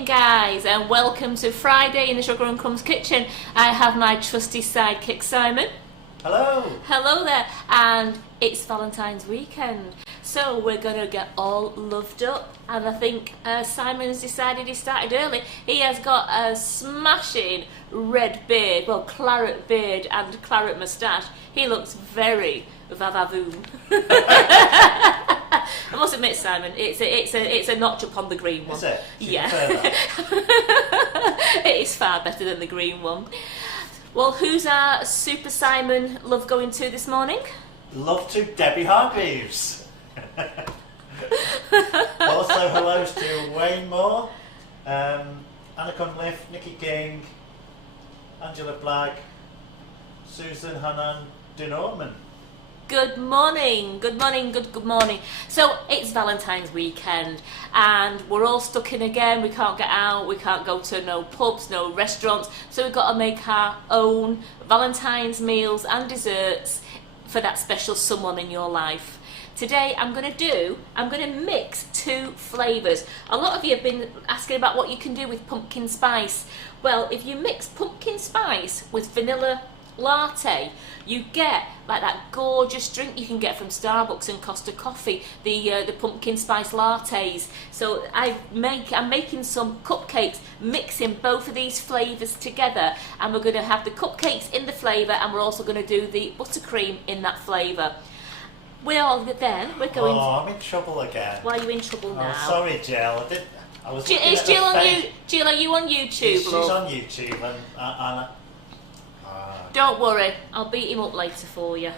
morning, guys, and welcome to Friday in the Sugar and Crumbs Kitchen. I have my trusty sidekick Simon. Hello. Hello there, and it's Valentine's weekend, so we're gonna get all loved up. And I think Simon's decided he started early. He has got a smashing red beard, well, claret beard and claret moustache. He looks very vavavoom. I must admit, Simon, it's a notch up on the green one. Is it? Yeah. It is far better than the green one. Well, who's our Super Simon love going to this morning? Love to Debbie Hargreaves. Also hellos to Wayne Moore, Anna Cunliffe, Nikki King, Angela Blagg, Susan Hanan Dinorman. Good morning, good morning, good morning. So it's Valentine's weekend and we're all stuck in again. We can't get out, we can't go to no pubs, no restaurants. So we've got to make our own Valentine's meals and desserts for that special someone in your life. Today I'm going to mix two flavours. A lot of you have been asking about what you can do with pumpkin spice. Well, if you mix pumpkin spice with vanilla latte, you get like that gorgeous drink you can get from Starbucks and Costa Coffee, the pumpkin spice lattes. So I'm making some cupcakes mixing both of these flavours together, and we're going to have the cupcakes in the flavour and we're also going to do the buttercream in that flavour. We're going. Oh, I'm in trouble again. Why are you in trouble now? Oh, sorry, Jill. Is Jill on you? Jill, are you on YouTube? She's on YouTube and don't worry, I'll beat him up later for you.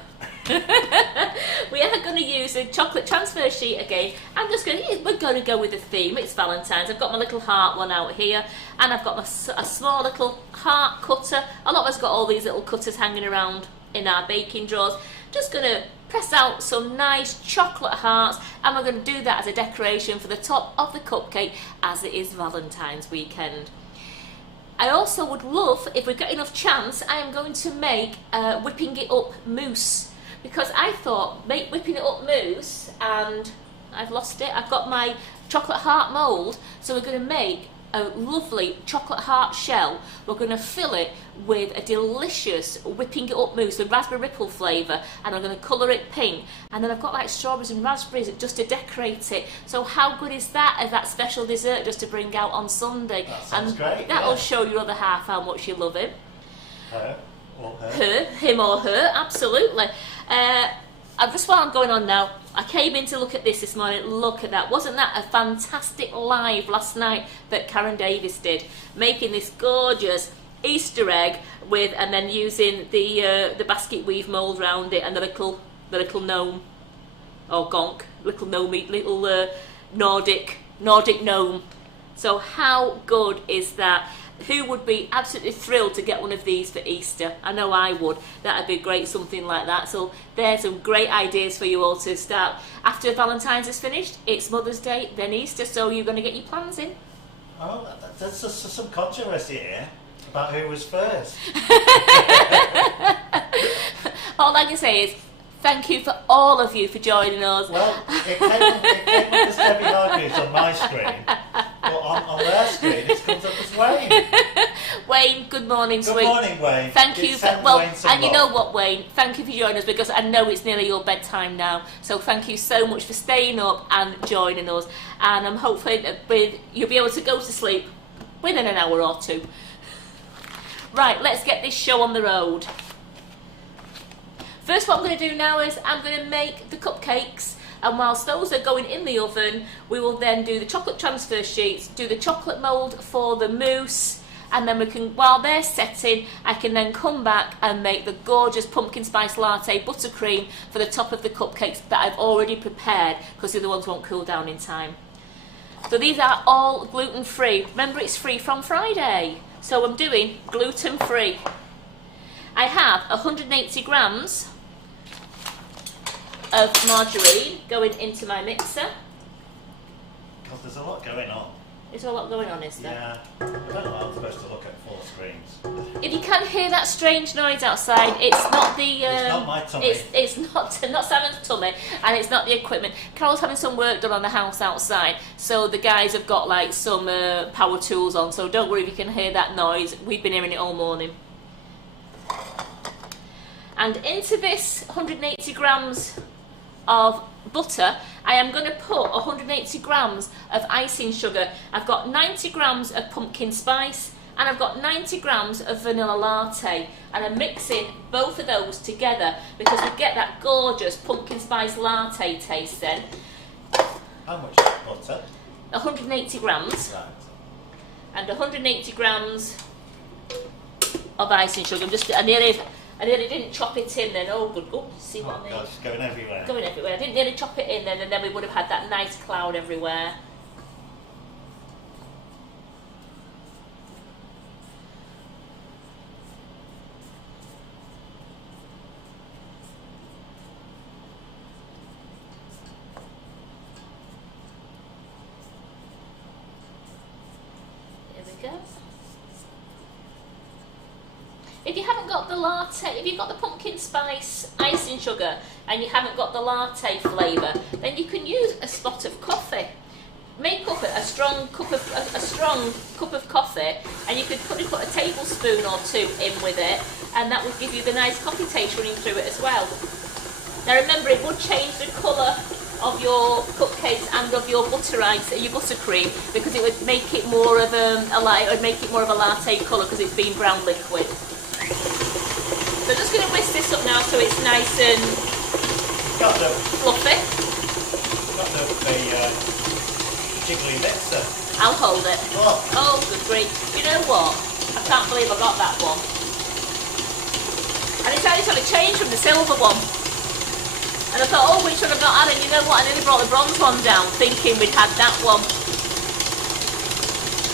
We are going to use a chocolate transfer sheet again. We're going to go with the theme. It's Valentine's. I've got my little heart one out here, and I've got a small little heart cutter. A lot of us got all these little cutters hanging around in our baking drawers. Just going to press out some nice chocolate hearts, and we're going to do that as a decoration for the top of the cupcake as it is Valentine's weekend. I also would love, if we've got enough chance, I am going to make whipping it up mousse, because I thought whipping it up mousse, and I've lost it. I've got my chocolate heart mould, so we're going to make a lovely chocolate heart shell. We're going to fill it with a delicious whipping it up mousse with raspberry ripple flavour, and I'm going to colour it pink, and then I've got like strawberries and raspberries just to decorate it. So how good is that as that special dessert just to bring out on Sunday? That sounds great. That'll show your other half how much you love him. Her or her. Him or her, absolutely. Just while I'm going on now, I came in to look at this morning. Look at that. Wasn't that a fantastic live last night that Karen Davis did? Making this gorgeous Easter egg and then using the basket weave mould around it and the little gnome or gonk, little Nordic gnome. So how good is that? Who would be absolutely thrilled to get one of these for Easter? I know I would. That'd be great, something like that. So there's some great ideas for you all to start. After Valentine's is finished, it's Mother's Day, then Easter, so you're going to get your plans in. Oh, there's some controversy here about who was first. All I can say is thank you for all of you for joining us. Well, it came up as Debbie Hargreaves on my screen, but on their screen it comes up as Wayne. Wayne, good morning, sweet. Good morning, Wayne. Thank you and you know what, Wayne? Thank you for joining us, because I know it's nearly your bedtime now. So thank you so much for staying up and joining us. And I'm hoping that you'll be able to go to sleep within an hour or two. Right, let's get this show on the road. First, what I'm going to do now is I'm going to make the cupcakes, and whilst those are going in the oven, we will then do the chocolate transfer sheets, do the chocolate mould for the mousse, and then while they're setting, I can then come back and make the gorgeous pumpkin spice latte buttercream for the top of the cupcakes that I've already prepared, because the other ones won't cool down in time. So these are all gluten-free. Remember, it's free from Friday, so I'm doing gluten-free. I have 180 grams of margarine going into my mixer. Because there's a lot going on. Is there a lot going on, is there? Yeah. I don't know how I'm supposed to look at 4 screens. If you can hear that strange noise outside, it's not the... it's not my tummy. It's not Simon's tummy, and it's not the equipment. Carol's having some work done on the house outside, so the guys have got like some power tools on, so don't worry if you can hear that noise. We've been hearing it all morning. And into this 180 grams of butter, I am going to put 180 grams of icing sugar. I've got 90 grams of pumpkin spice and I've got 90 grams of vanilla latte, and I'm mixing both of those together because we get that gorgeous pumpkin spice latte taste then. How much butter? 180 grams. Right. And 180 grams of icing sugar. I nearly didn't chop it in then. Oh, good. Oh, see what I mean? God, it's going everywhere. Going everywhere. I didn't nearly chop it in then, and then we would have had that nice cloud everywhere. There we go. If you haven't got the latte, if you've got the pumpkin spice icing sugar and you haven't got the latte flavour, then you can use a spot of coffee. Make up a strong cup of coffee, and you could probably put a tablespoon or 2 in with it, and that would give you the nice coffee taste running through it as well. Now remember, it would change the colour of your cupcakes and of your your buttercream, because it would make it more of a latte colour because it's been brown liquid. So I'm just going to whisk this up now so it's nice and fluffy. Got the jiggly mixer. I'll hold it. Oh. Oh, good grief. You know what? I can't believe I got that one. And it's actually changed from the silver one. And I thought, oh, which one I've not had? And you know what? I nearly brought the bronze one down thinking we'd had that one.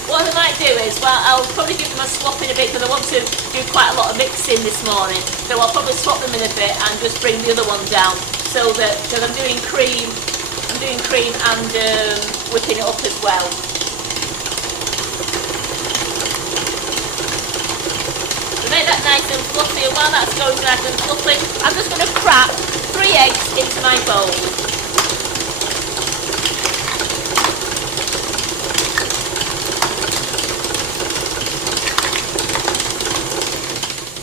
What I might do is, well, I'll probably give them a swap in a bit because I want to do quite a lot of mixing this morning. So I'll probably swap them in a bit and just bring the other one down so that, because I'm doing cream and whipping it up as well. To make that nice and fluffy, and while that's going nice and fluffy, I'm just going to crack 3 eggs into my bowl.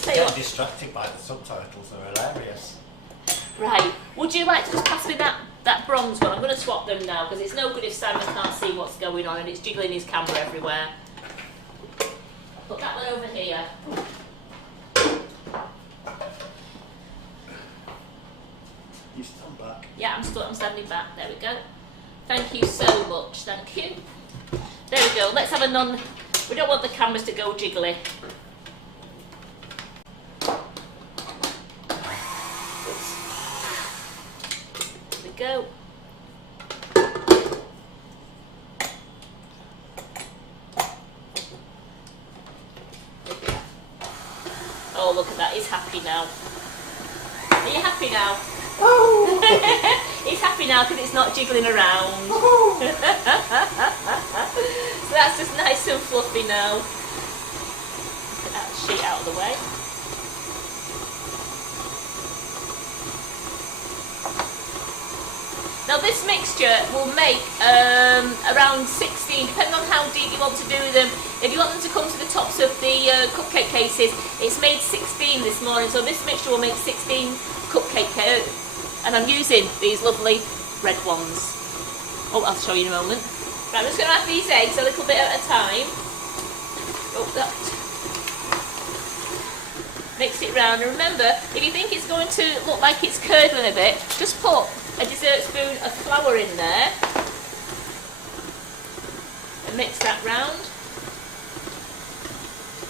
I'm getting distracted by the subtitles, they're hilarious. Right, would you like to just pass me that bronze one? I'm going to swap them now because it's no good if Simon can't see what's going on and it's jiggling his camera everywhere. Put that one over here. You stand back. Yeah, I'm standing back. There we go. Thank you so much. Thank you. There we go. Let's have a we don't want the cameras to go jiggly. There we go. Oh, look at that. He's happy now. Are you happy now? He's happy now because it's not jiggling around. So that's just nice and fluffy now. Get that sheet out of the way. Now this mixture will make around 16, depending on how deep you want to do them. If you want them to come to the tops of the cupcake cases, it's made 16 this morning, so this mixture will make 16 cupcake cases. And I'm using these lovely red ones. Oh, I'll show you in a moment. Right, I'm just going to add these eggs a little bit at a time. Oh, that. Mix it round. And remember, if you think it's going to look like it's curdling a bit, just put a dessert spoon of flour in there. And mix that round.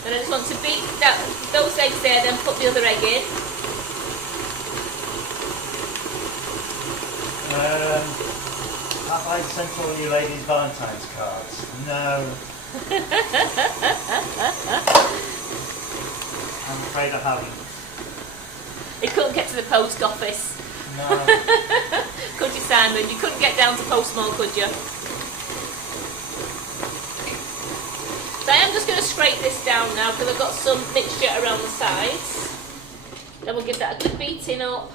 Then I just want to beat those eggs there, then put the other egg in. Have I sent all you ladies Valentine's cards? No. I'm afraid I haven't. You couldn't get to the post office. No. Could you, Simon? You couldn't get down to Postmore, could you? I am just going to scrape this down now because I've got some mixture around the sides. Then we'll give that a good beating up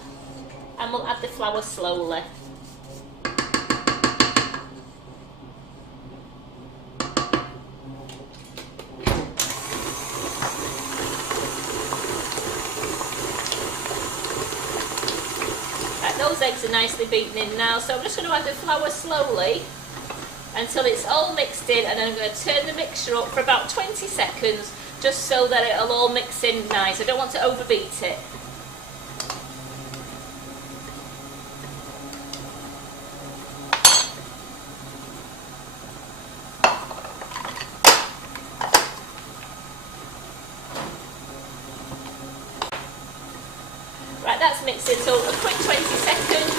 and we'll add the flour slowly. Right, those eggs are nicely beaten in now, so I'm just going to add the flour slowly until it's all mixed in, and then I'm going to turn the mixture up for about 20 seconds just so that it'll all mix in nice. I don't want to overbeat it. Right, that's mixed in, so a quick 20 seconds.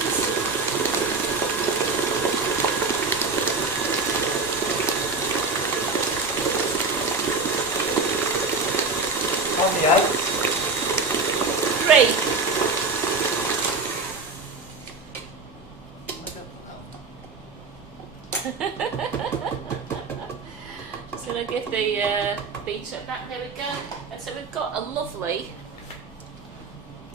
On the out. 3. Just going to give the beater back. There we go. And so we've got a lovely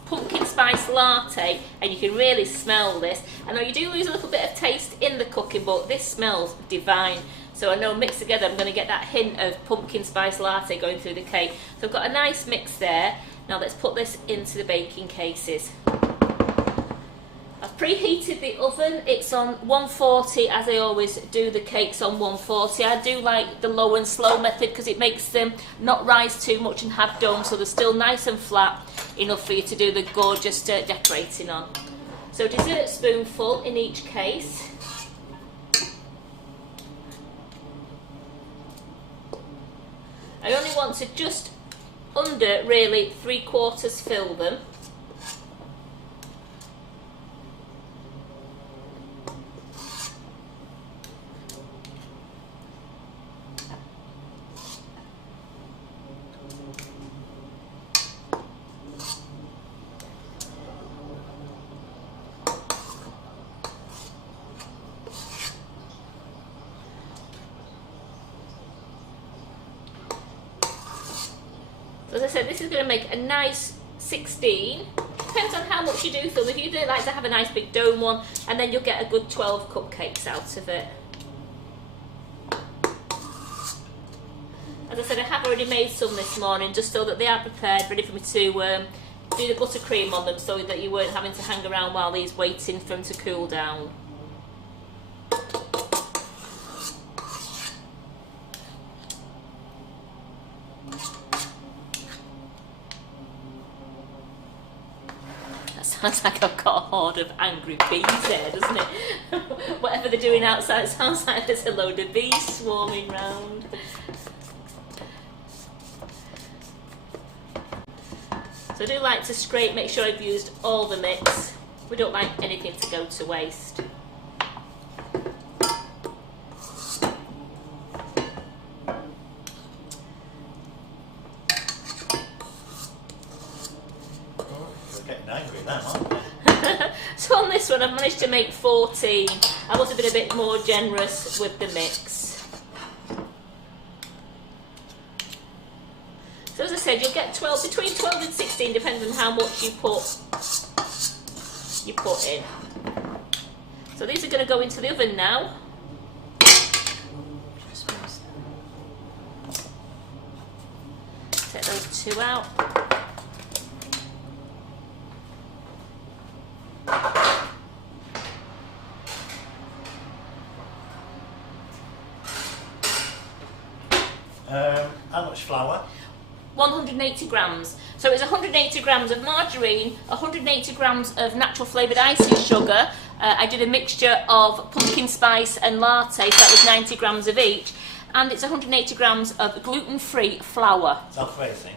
pumpkin spice latte, and you can really smell this. I know you do lose a little bit of taste in the cooking, but this smells divine. So I know mixed together I'm going to get that hint of pumpkin spice latte going through the cake. So I've got a nice mix there. Now let's put this into the baking cases. I've preheated the oven. It's on 140, as I always do the cakes on 140. I do like the low and slow method because it makes them not rise too much and have dome, so they're still nice and flat enough for you to do the gorgeous decorating on. So dessert spoonful in each case. I only want to just under really 3/4 fill them. As I said, this is going to make a nice 16. Depends on how much you do fill. If you do like to have a nice big dome one, and then you'll get a good 12 cupcakes out of it. As I said, I have already made some this morning just so that they are prepared, ready for me to do the buttercream on them so that you weren't having to hang around while these waiting for them to cool down. Sounds like I've got a horde of angry bees there, doesn't it? Whatever they're doing outside, it sounds like there's a load of bees swarming round. So I do like to scrape, make sure I've used all the mix. We don't like anything to go to waste. So on this one I've managed to make 14. I must have been a bit more generous with the mix. So as I said, you'll get 12, between 12 and 16 depending on how much you put in. So these are going to go into the oven now. Take those two out. How much flour? 180 grams. So it's 180 grams of margarine, 180 grams of natural flavoured icing sugar. I did a mixture of pumpkin spice and latte, so that was 90 grams of each. And it's 180 grams of gluten-free flour. Self-raising?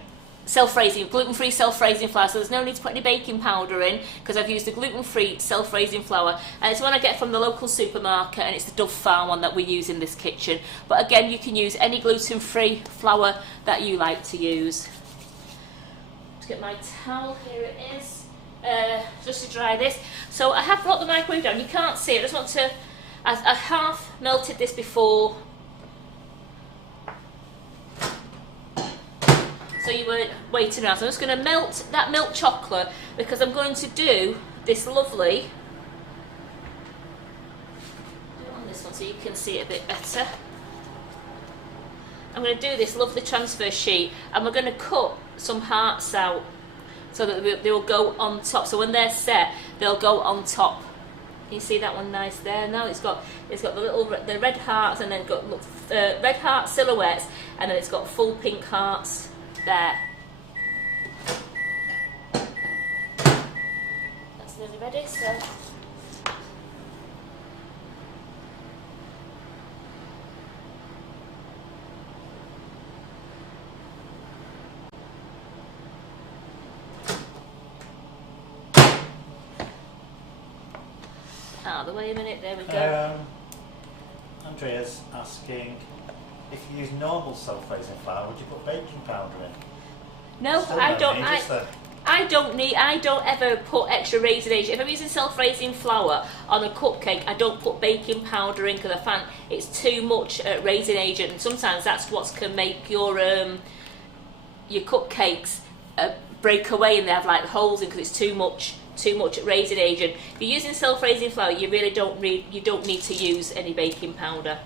Self-raising, gluten-free self-raising flour, so there's no need to put any baking powder in because I've used the gluten-free self-raising flour, and it's one I get from the local supermarket, and it's the Dove Farm one that we use in this kitchen. But again, you can use any gluten-free flour that you like to use. Let's get my towel, here it is, just to dry this. So I have brought the microwave down, you can't see it, I just want to, I half melted this before. so you weren't waiting around. So I'm just going to melt that milk chocolate because I'm going to do this lovely, on this one so you can see it a bit better. I'm going to do this lovely transfer sheet and we're going to cut some hearts out so that they will go on top. So when they're set, they'll go on top. Can you see that one nice there? Now it's got the red hearts and then got red heart silhouettes and then it's got full pink hearts there. That's nearly ready, so. Out of the way a minute, there we go. Andrea's asking, if you use normal self-raising flour, would you put baking powder in? No, I don't ever put extra raisin agent. If I'm using self-raising flour on a cupcake, I don't put baking powder in because I find it's too much raisin agent, and sometimes that's what can make your cupcakes break away and they have like holes in because it's too much raisin agent. If you're using self-raising flour, you really don't need to use any baking powder.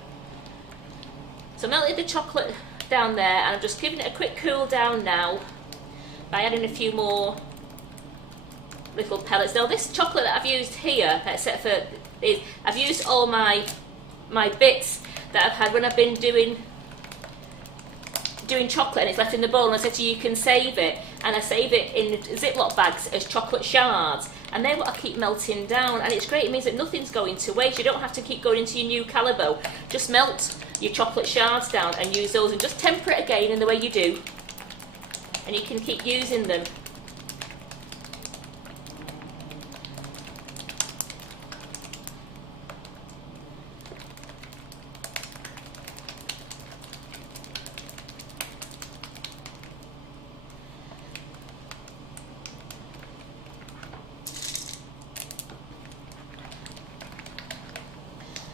So I melted the chocolate down there and I'm just giving it a quick cool down now by adding a few more little pellets. Now this chocolate that I've used here, except for I've used all my bits that I've had when I've been doing chocolate and it's left in the bowl, and I said to you can save it, and I save it in Ziploc bags as chocolate shards, and they're what I keep melting down, and it's great. It means that nothing's going to waste. You don't have to keep going into your new calibo. Just melt your chocolate shards down and use those and just temper it again in the way you do, and you can keep using them.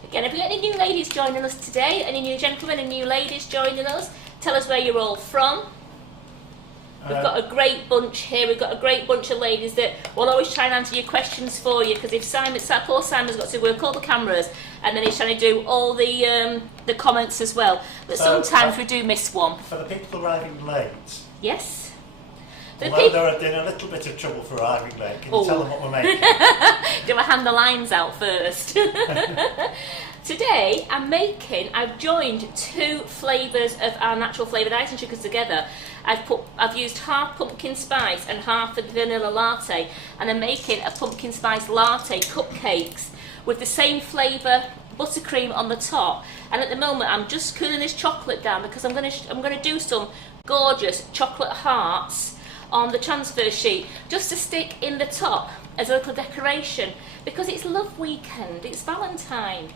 Again, if we get any new ladies joining us today, any new gentlemen and new ladies joining us, tell us where you're all from. We've got a great bunch here. We've got a great bunch of ladies that will always try and answer your questions for you, because if poor Simon's got to work all the cameras and then he's trying to do all the comments as well. But sometimes we do miss one. For the people arriving late. Yes. Well, they're in a little bit of trouble for arriving late. Can you tell them what we're making? Do I hand the lines out first? Today I've joined two flavours of our natural flavoured icing sugars together. I've used half pumpkin spice and half a vanilla latte, and I'm making a pumpkin spice latte cupcakes with the same flavour buttercream on the top. And at the moment I'm just cooling this chocolate down because I'm going to do some gorgeous chocolate hearts on the transfer sheet just to stick in the top as a little decoration, because it's love weekend, it's Valentine,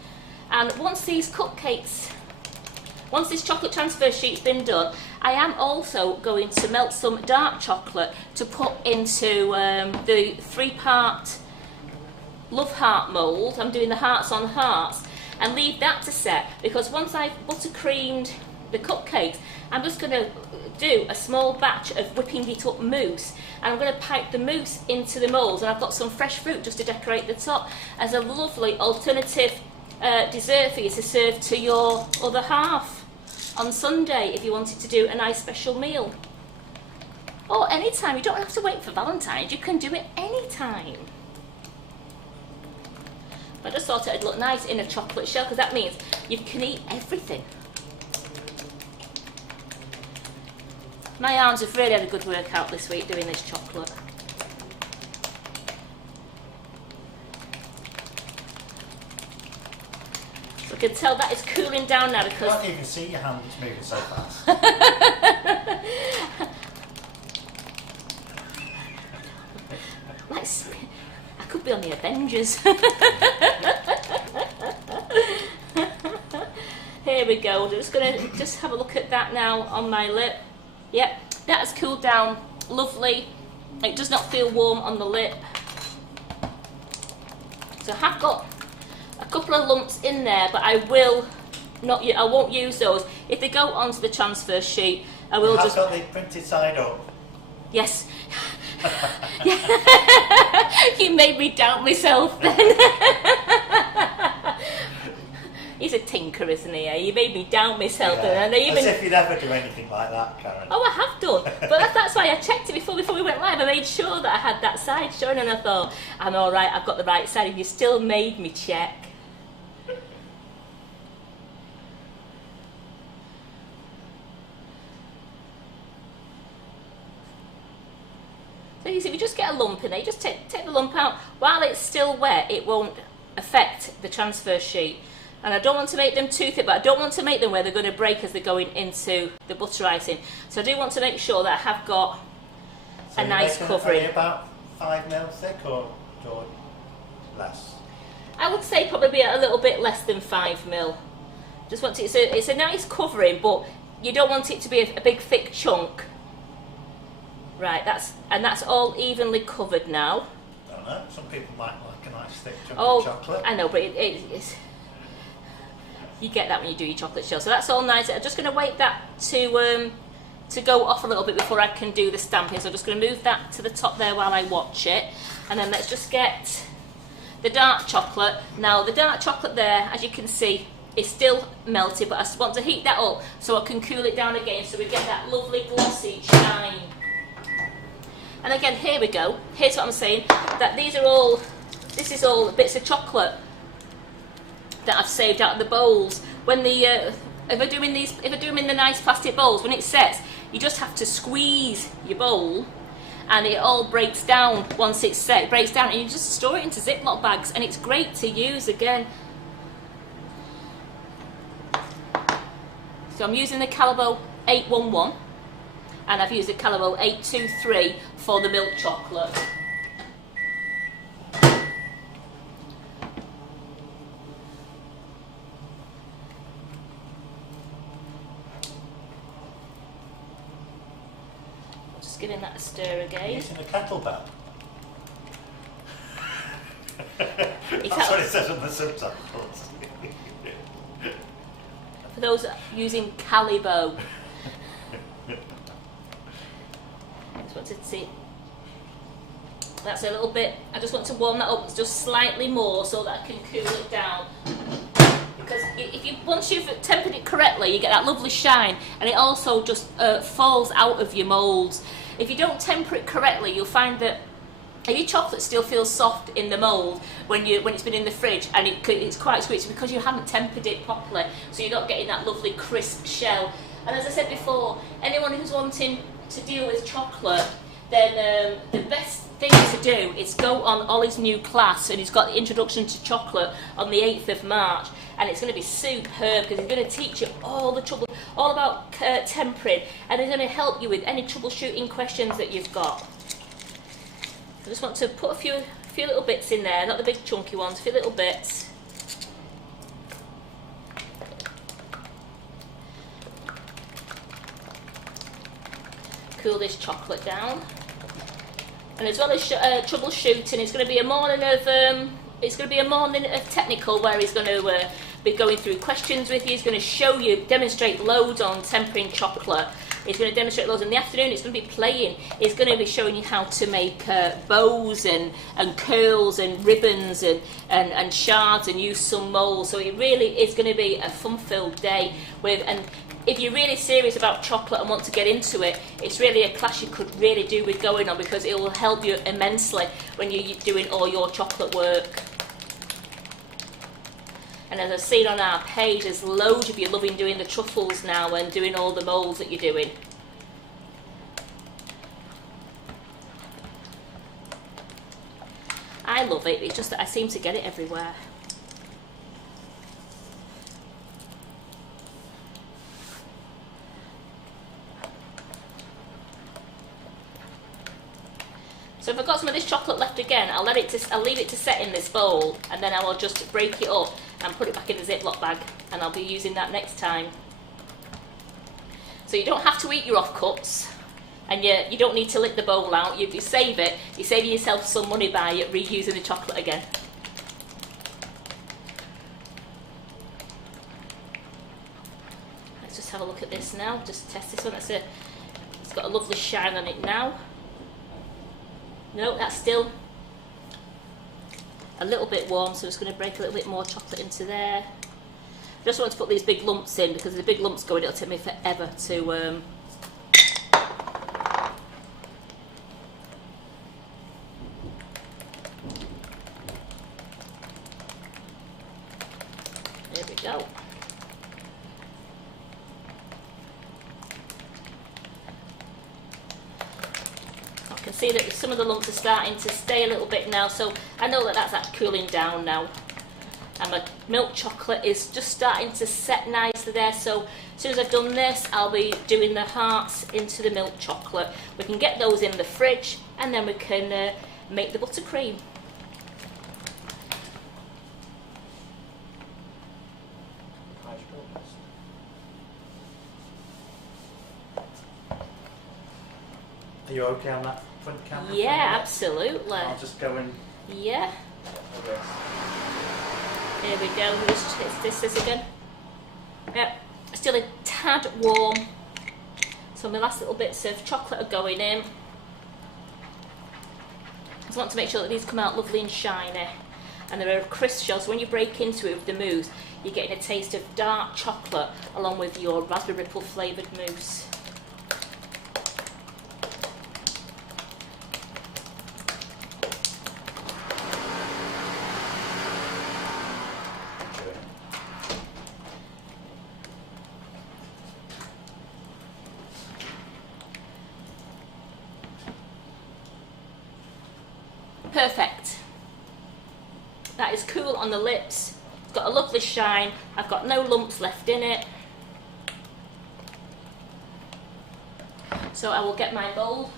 and once this chocolate transfer sheet's been done, I am also going to melt some dark chocolate to put into the 3-part love heart mould. I'm doing the hearts on hearts, and leave that to set, because once I've buttercreamed the cupcakes, I'm just going to do a small batch of whipping it up mousse, and I'm going to pipe the mousse into the moulds, and I've got some fresh fruit just to decorate the top as a lovely alternative dessert for you to serve to your other half on Sunday if you wanted to do a nice special meal. Or anytime, you don't have to wait for Valentine's, you can do it anytime. I just thought it'd look nice in a chocolate shell, because that means you can eat everything. My arms have really had a good workout this week doing this chocolate. So I can tell that it's cooling down now because... I can't even see your hand, it's moving so fast. I could be on the Avengers. Here we go. I'm just going to have a look at that now on my lip. Yep, that has cooled down lovely. It does not feel warm on the lip. So I have got a couple of lumps in there, but I will not I won't use those. If they go onto the transfer sheet, I will just... I've got the printed side up. Yes. You made me doubt myself then. He's a tinker, isn't he? You made me doubt myself then. And as if you'd ever do anything like that, Karen. Oh, I have done. But that's why I checked it before we went live. I made sure that I had that side showing, and I thought, I'm all right, I've got the right side. And you still made me check. So you see, if you just get a lump in there, you just take the lump out. While it's still wet, it won't affect the transfer sheet. And I don't want to make them too thick, but I don't want to make them where they're going to break as they're going into the butter icing. So I do want to make sure that I have got a nice covering. About 5 mil thick or less? I would say probably a little bit less than 5 mil. Just want to, it's a nice covering, but you don't want it to be a big thick chunk. Right, that's all evenly covered now. I don't know, some people might like a nice thick chunk of chocolate. I know, but it's you get that when you do your chocolate shell. So that's all nice. I'm just going to wait that to go off a little bit before I can do the stamping. So I'm just going to move that to the top there while I watch it. And then let's just get the dark chocolate. Now the dark chocolate there, as you can see, is still melted, but I want to heat that up so I can cool it down again so we get that lovely glossy shine. And again, here we go. Here's what I'm saying, that this is all bits of chocolate that I've saved out of the bowls. When if I do them in the nice plastic bowls, when it sets, you just have to squeeze your bowl and it all breaks down once it's set. It breaks down and you just store it into Ziploc bags and it's great to use again. So I'm using the Calabo 811 and I've used the Calabo 823 for the milk chocolate. Just giving that a stir again. Using a kettlebell. That's what it says on the subtitles. For those using Calabo. I just want to see. That's a little bit. I just want to warm that up just slightly more so that I can cool it down. Because once you've tempered it correctly, you get that lovely shine, and it also just falls out of your moulds. If you don't temper it correctly, you'll find that your chocolate still feels soft in the mould when it's been in the fridge, and it's quite squishy because you haven't tempered it properly. So you're not getting that lovely crisp shell. And as I said before, anyone who's wanting to deal with chocolate, then the best thing to do is go on Ollie's new class, and he's got the Introduction to Chocolate on the 8th of March, and it's going to be superb because he's going to teach you all about tempering, and he's going to help you with any troubleshooting questions that you've got. I just want to put a few little bits in there, not the big chunky ones, a few little bits. Cool this chocolate down, and as well as troubleshooting, it's going to be a morning of technical where he's going to be going through questions with you. He's going to demonstrate loads on tempering chocolate. He's going to demonstrate loads in the afternoon. It's going to be playing. He's going to be showing you how to make bows and curls and ribbons and shards and use some moulds. So it really is going to be a fun-filled day and if you're really serious about chocolate and want to get into it, it's really a class you could really do with going on, because it will help you immensely when you're doing all your chocolate work. And as I've seen on our page, there's loads of you loving doing the truffles now and doing all the moulds that you're doing. I love it, it's just that I seem to get it everywhere. So if I've got some of this chocolate left again, I'll leave it to set in this bowl, and then I will just break it up and put it back in the Ziploc bag, and I'll be using that next time. So you don't have to eat your offcuts, and you don't need to lick the bowl out. You save it. You save yourself some money by reusing the chocolate again. this now. Just test this one. It's got a lovely shine on it now. No, that's still a little bit warm, so I'm just going to break a little bit more chocolate into there. I just want to put these big lumps in because the big lumps going, it'll take me forever to there we go. I can see that some of the lumps are starting to stay a little bit now, so I know that that's cooling down now. And my milk chocolate is just starting to set nicely there, so as soon as I've done this, I'll be doing the hearts into the milk chocolate. We can get those in the fridge, and then we can make the buttercream. Are you okay on that front camera? Yeah, absolutely. I'll just go in. Yeah. Okay. Here we go. We just hit this again. Yep. Still a tad warm. So my last little bits of chocolate are going in. I just want to make sure that these come out lovely and shiny. And they're a crisp shell, so when you break into it with the mousse, you're getting a taste of dark chocolate along with your raspberry ripple flavoured mousse. Perfect. That is cool on the lips. It's got a lovely shine. I've got no lumps left in it. So I will get my bowl.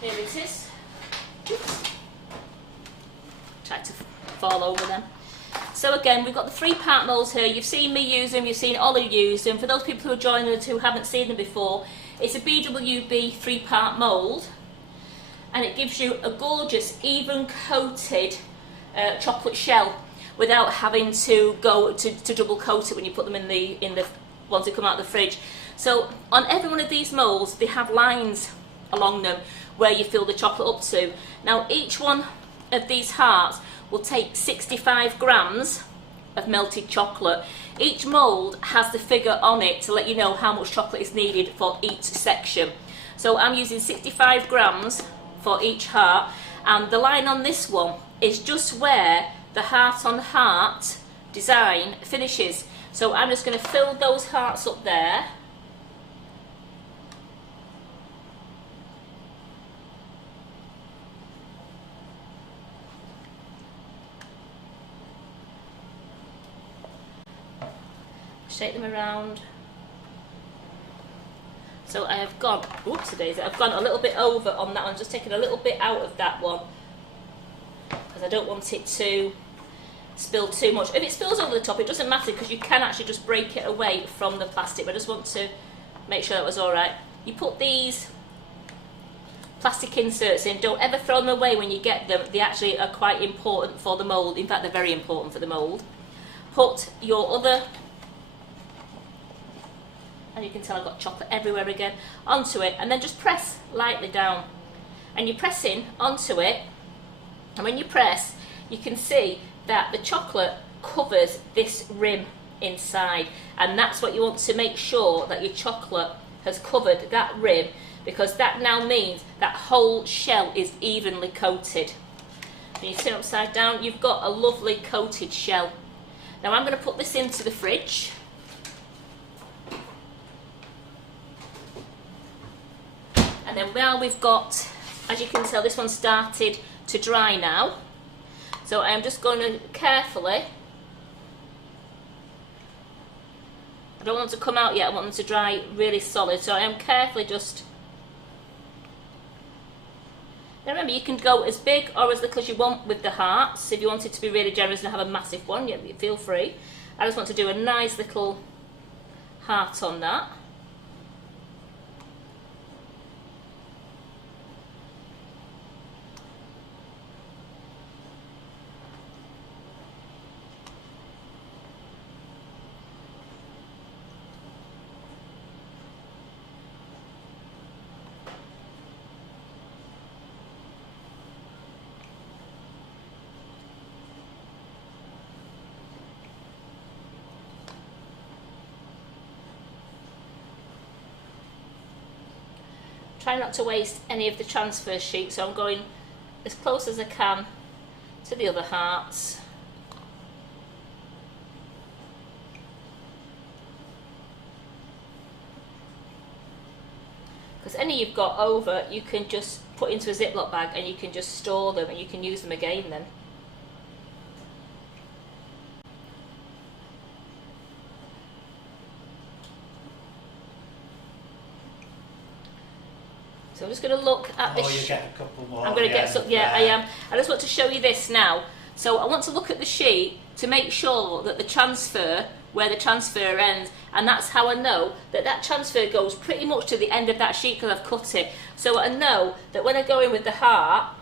Here it is. Oops. Tried to fall over them. So again, we've got the 3-part moulds here. You've seen me use them, you've seen Ollie use them. For those people who are joining us who haven't seen them before, it's a BWB 3-part mould. And it gives you a gorgeous, even coated chocolate shell without having to go to double coat it when you put them in the once they come out of the fridge. So on every one of these moulds, they have lines along them where you fill the chocolate up to. Now each one of these hearts will take 65 grams of melted chocolate. Each mould has the figure on it to let you know how much chocolate is needed for each section. So I'm using 65 grams for each heart, and the line on this one is just where the heart on heart design finishes. So I'm just going to fill those hearts up there. Shake them around. So I have gone, oopsie-daisy, I've gone a little bit over on that one, just taking a little bit out of that one because I don't want it to spill too much. If it spills over the top, it doesn't matter because you can actually just break it away from the plastic, but I just want to make sure that was alright. You put these plastic inserts in, don't ever throw them away when you get them. They actually are quite important for the mould, in fact they're very important for the mould. Put your other, and you can tell I've got chocolate everywhere again, onto it, and then just press lightly down. And you're pressing onto it, and when you press, you can see that the chocolate covers this rim inside, and that's what you want to make sure that your chocolate has covered that rim, because that now means that whole shell is evenly coated. When you turn it upside down, you've got a lovely coated shell. Now I'm going to put this into the fridge. And then while we've got, as you can tell, this one started to dry now. So I'm just going to carefully, I don't want them to come out yet, I want them to dry really solid. So I am carefully just, now remember you can go as big or as little as you want with the hearts. If you wanted to be really generous and have a massive one, yeah, feel free. I just want to do a nice little heart on that. Try not to waste any of the transfer sheet, so I'm going as close as I can to the other hearts. Because any you've got over, you can just put into a Ziploc bag and you can just store them and you can use them again then. So I'm just going to look at this. Oh, you get a couple more. I'm going to get some. Yeah, I am. I just want to show you this now. So I want to look at the sheet to make sure that the transfer, where the transfer ends, and that's how I know that that transfer goes pretty much to the end of that sheet because I've cut it. So I know that when I go in with the heart,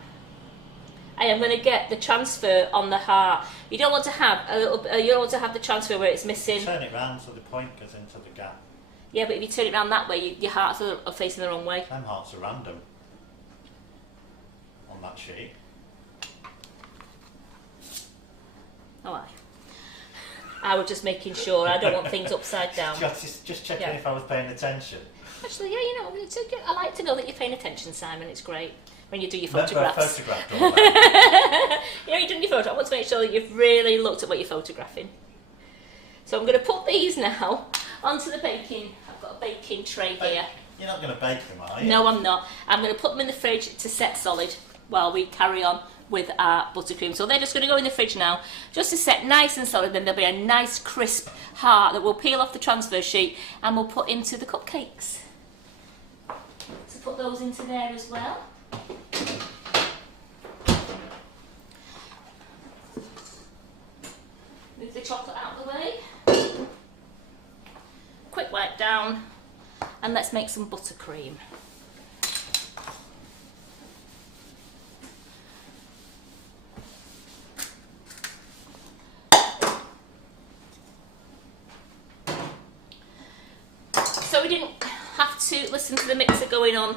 I am going to get the transfer on the heart. You don't want to have a little. You don't want to have the transfer where it's missing. Turn it round so the point goes into the gap. Yeah, but if you turn it around that way, your hearts are facing the wrong way. Them hearts are random on that sheet. Oh, I was just making sure. I don't want things upside down. Just checking if I was paying attention. Actually, yeah, you know, I like to know that you're paying attention, Simon. It's great when you do your Remember, photographs. I photographed all that. You know, you're doing your photo. I want to make sure that you've really looked at what you're photographing. So I'm going to put these now onto the baking. I've got a baking tray here. You're not going to bake them, are you? No, I'm not. I'm going to put them in the fridge to set solid while we carry on with our buttercream. So they're just going to go in the fridge now, just to set nice and solid. Then there'll be a nice crisp heart that we'll peel off the transfer sheet and we'll put into the cupcakes. So put those into there as well. Move the chocolate out of the way. Quick wipe down, and let's make some buttercream. So we didn't have to listen to the mixer going on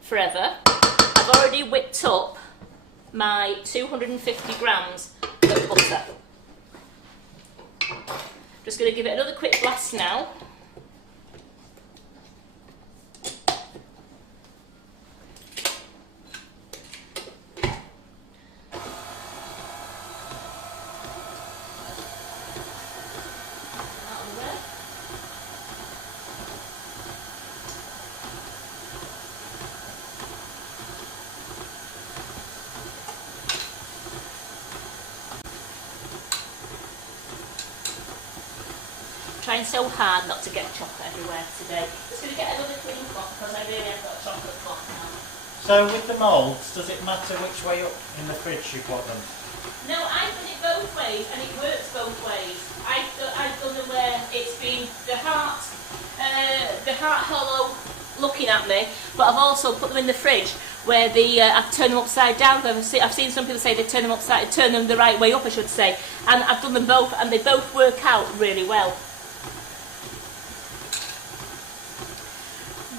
forever. I've already whipped up my 250 grams of butter. Just going to give it another quick blast now. Trying so hard not to get chocolate everywhere today. Just going to get another clean cloth because I really have got a chocolate cloth now. So with the moulds, does it matter which way up in the fridge you put them? No, I've done it both ways and it works both ways. I've done it where it's been the heart hollow looking at me, but I've also put them in the fridge where I've turned them upside down. I've seen some people say they turn them the right way up, I should say, and I've done them both and they both work out really well.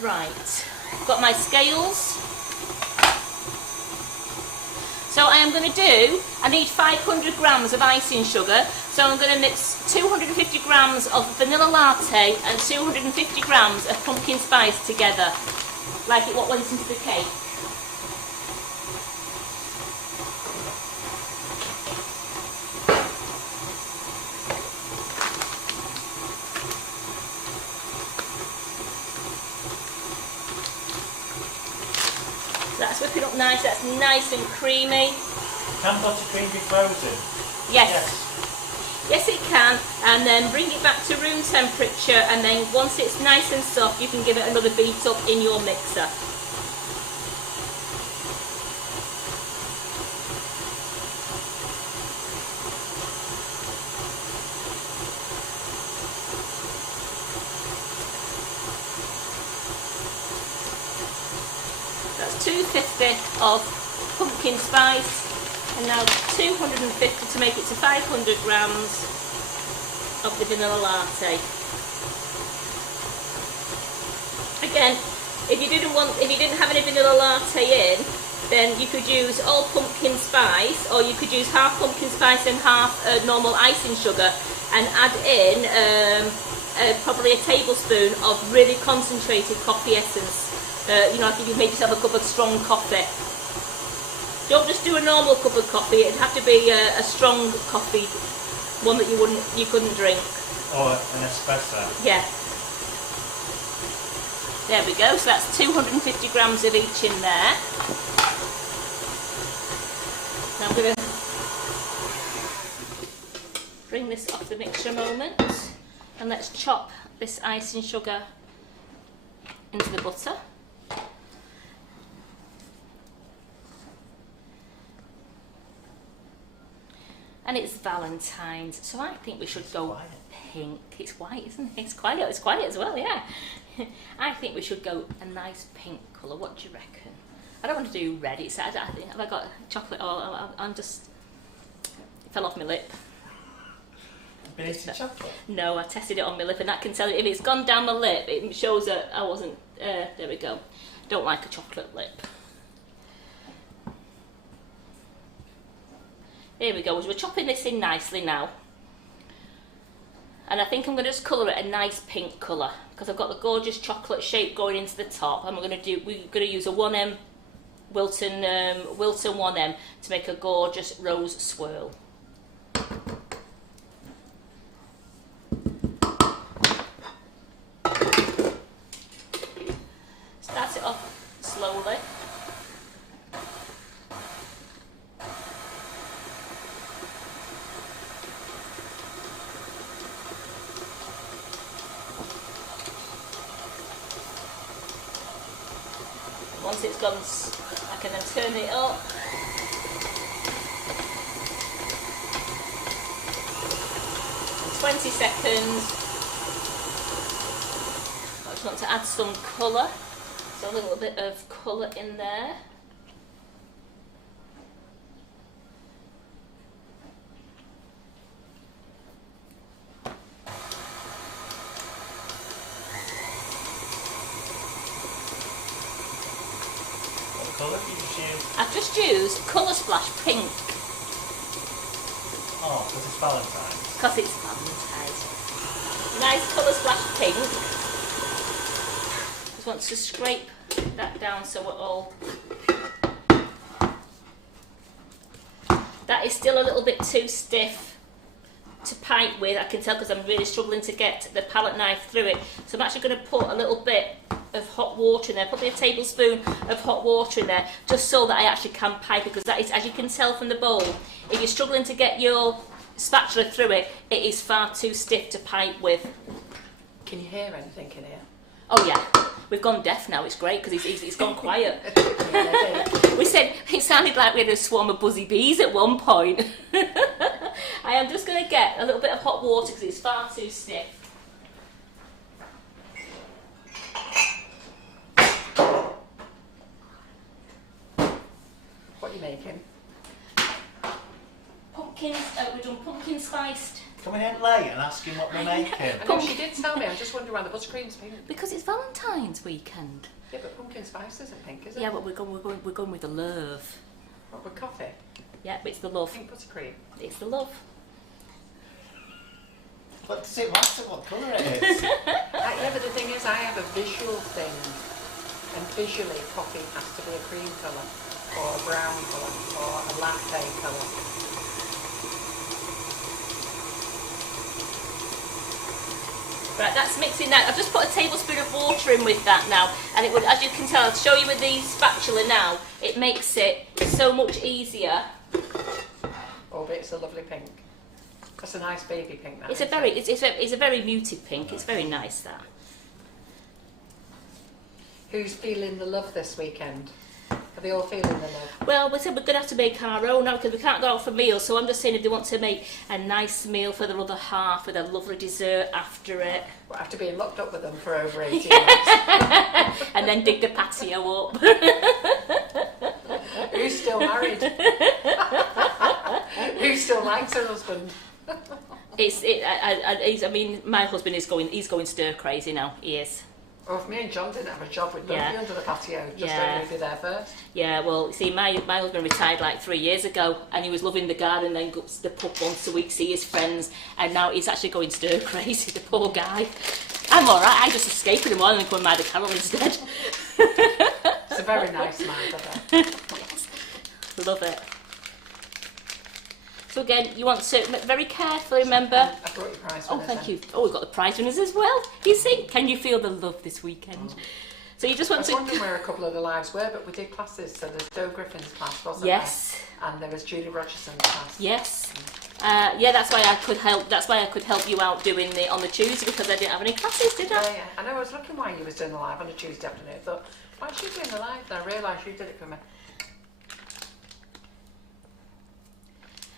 Right, got my scales. So I am going to I need 500 grams of icing sugar. So I'm going to mix 250 grams of vanilla latte and 250 grams of pumpkin spice together, like what went into the cake. That's whipping up nice, that's nice and creamy. Can buttercream be frozen? Yes. Yes it can, and then bring it back to room temperature, and then once it's nice and soft you can give it another beat up in your mixer. That's 250 of pumpkin spice, and now 250 to make it to 500 grams of the vanilla latte. Again, if you didn't have any vanilla latte in, then you could use all pumpkin spice, or you could use half pumpkin spice and half normal icing sugar, and add in probably a tablespoon of really concentrated coffee essence. You know, like if you make yourself a cup of strong coffee. Don't just do a normal cup of coffee. It'd have to be a strong coffee, one that you couldn't drink. Or an espresso. Yeah. There we go. So that's 250 grams of each in there. Now I'm going to bring this off the mixture a moment, and let's chop this icing sugar into the butter. And it's Valentine's, so I think we should go pink. It's white, isn't it? It's quiet as well, yeah. I think we should go a nice pink colour. What do you reckon? I don't want to do red. It's, have I got chocolate? Oh, I'm just... It fell off my lip. Been eating chocolate? No, I tested it on my lip, and that can tell you if it's gone down my lip. It shows that I wasn't. There we go. Don't like a chocolate lip. Here we go. We're chopping this in nicely now, and I think I'm going to just colour it a nice pink colour because I've got the gorgeous chocolate shape going into the top, and we're going to use a 1M Wilton 1M to make a gorgeous rose swirl. Start it off slowly. Once it's gone, I can then turn it up. In 20 seconds. I just want to add some colour. So a little bit of colour in there. What colour did you choose? I've just used Colour Splash Pink. Oh, because it's Valentine's. Because it's Valentine's. Nice Colour Splash Pink. Just want to scrape that down so we're all... That is still a little bit too stiff to pipe with, I can tell, because I'm really struggling to get the palette knife through it. So I'm actually going to put a little bit of hot water in there, probably a tablespoon of hot water in there, just so that I actually can pipe it, because that is, as you can tell from the bowl, if you're struggling to get your spatula through it, it is far too stiff to pipe with. Can you hear anything in here? Oh yeah, we've gone deaf now, it's great because he's gone quiet. We said it sounded like we had a swarm of buzzy bees at one point. I am just going to get a little bit of hot water because it's far too stiff. What are you making? Pumpkins, we've done pumpkin spiced. Coming in late and asking what we're making. I know she did tell me, I'm just wondering why the buttercream's pink. Because it's Valentine's weekend. Yeah, but pumpkin spice isn't pink, is it? Yeah, but we're going with the love. What, with coffee? Yeah, but it's the love. Pink buttercream. It's the love. But does it matter what colour it is? Yeah, but the thing is, I have a visual thing, and visually coffee has to be a cream colour, or a brown colour, or a latte colour. Right, that's mixing that. I've just put a tablespoon of water in with that now, and it would, as you can tell, I'll show you with the spatula now, it makes it so much easier. Oh, but it's a lovely pink. That's a nice baby pink, that. It's a very muted pink. It's very nice, that. Who's feeling the love this weekend? Are they all feeling the love? Well, we said we're going to have to make our own now because we can't go out for meals, so I'm just saying if they want to make a nice meal for their other half with a lovely dessert after it. Well, after being locked up with them for over 18 months. And then dig the patio up. Who's still married? Who still likes her husband? I mean, my husband is going stir crazy now. He is. Well, if me and John didn't have a job, we'd both be under the patio, just Yeah. so we'd be there first. Yeah, well, see, my husband retired like 3 years ago, and he was loving the garden, then goes to the pub once a week, see his friends, and now he's actually going stir crazy, the poor guy. I'm alright, I just escape in the morning and go and marry Carol instead. It's a very nice man, Yes, love it. So again, you want to very carefully remember. I brought your prize Oh, winners thank in. you. Oh, we've got the prize winners as well. You see, can you feel the love this weekend? So you just I want was to. wondering where a couple of the lives were, but we did classes. So there's Joe Griffin's class, wasn't Yes. there? And there was Julie Rogerson's class. Yes. Yeah, that's why I could help. That's why I could help you out doing it on the Tuesday, because I didn't have any classes, did I? Yeah. I know. I was looking why you was doing the live on a Tuesday afternoon. I thought, why is she doing the live? And I realised you did it for me.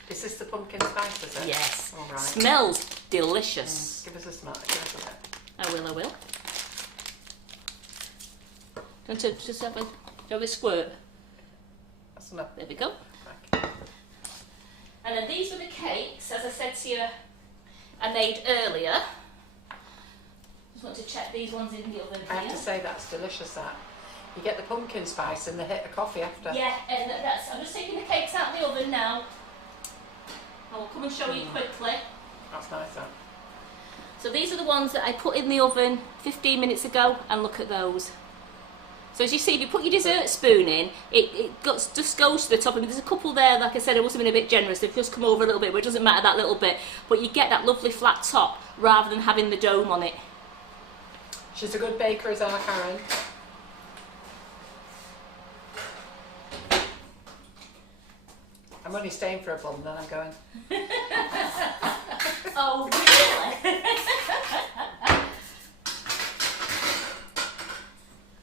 Is this the pumpkin spice, is it? Yes. All right. Smells delicious. Give us a smell. Give us a bit. I will. Don't you just have a squirt? That's enough. There we go. Right. And then these were the cakes, as I said to you, I made earlier. Just want to check these ones in the oven I have here. to say that's delicious. That you get the pumpkin spice and the hit of coffee after. Yeah, and that's. I'm just taking the cakes out of the oven now. I will come and show you quickly. That's nice. That. So these are the ones that I put in the oven 15 minutes ago, and look at those. So as you see, if you put your dessert spoon in, just goes to the top. I mean, there's a couple there, like I said, I must have been a bit generous. They've just come over a little bit, but it doesn't matter that little bit. But you get that lovely flat top rather than having the dome on it. She's a good baker, is our Karen. I'm only staying for a bun, then I'm going. Oh, really?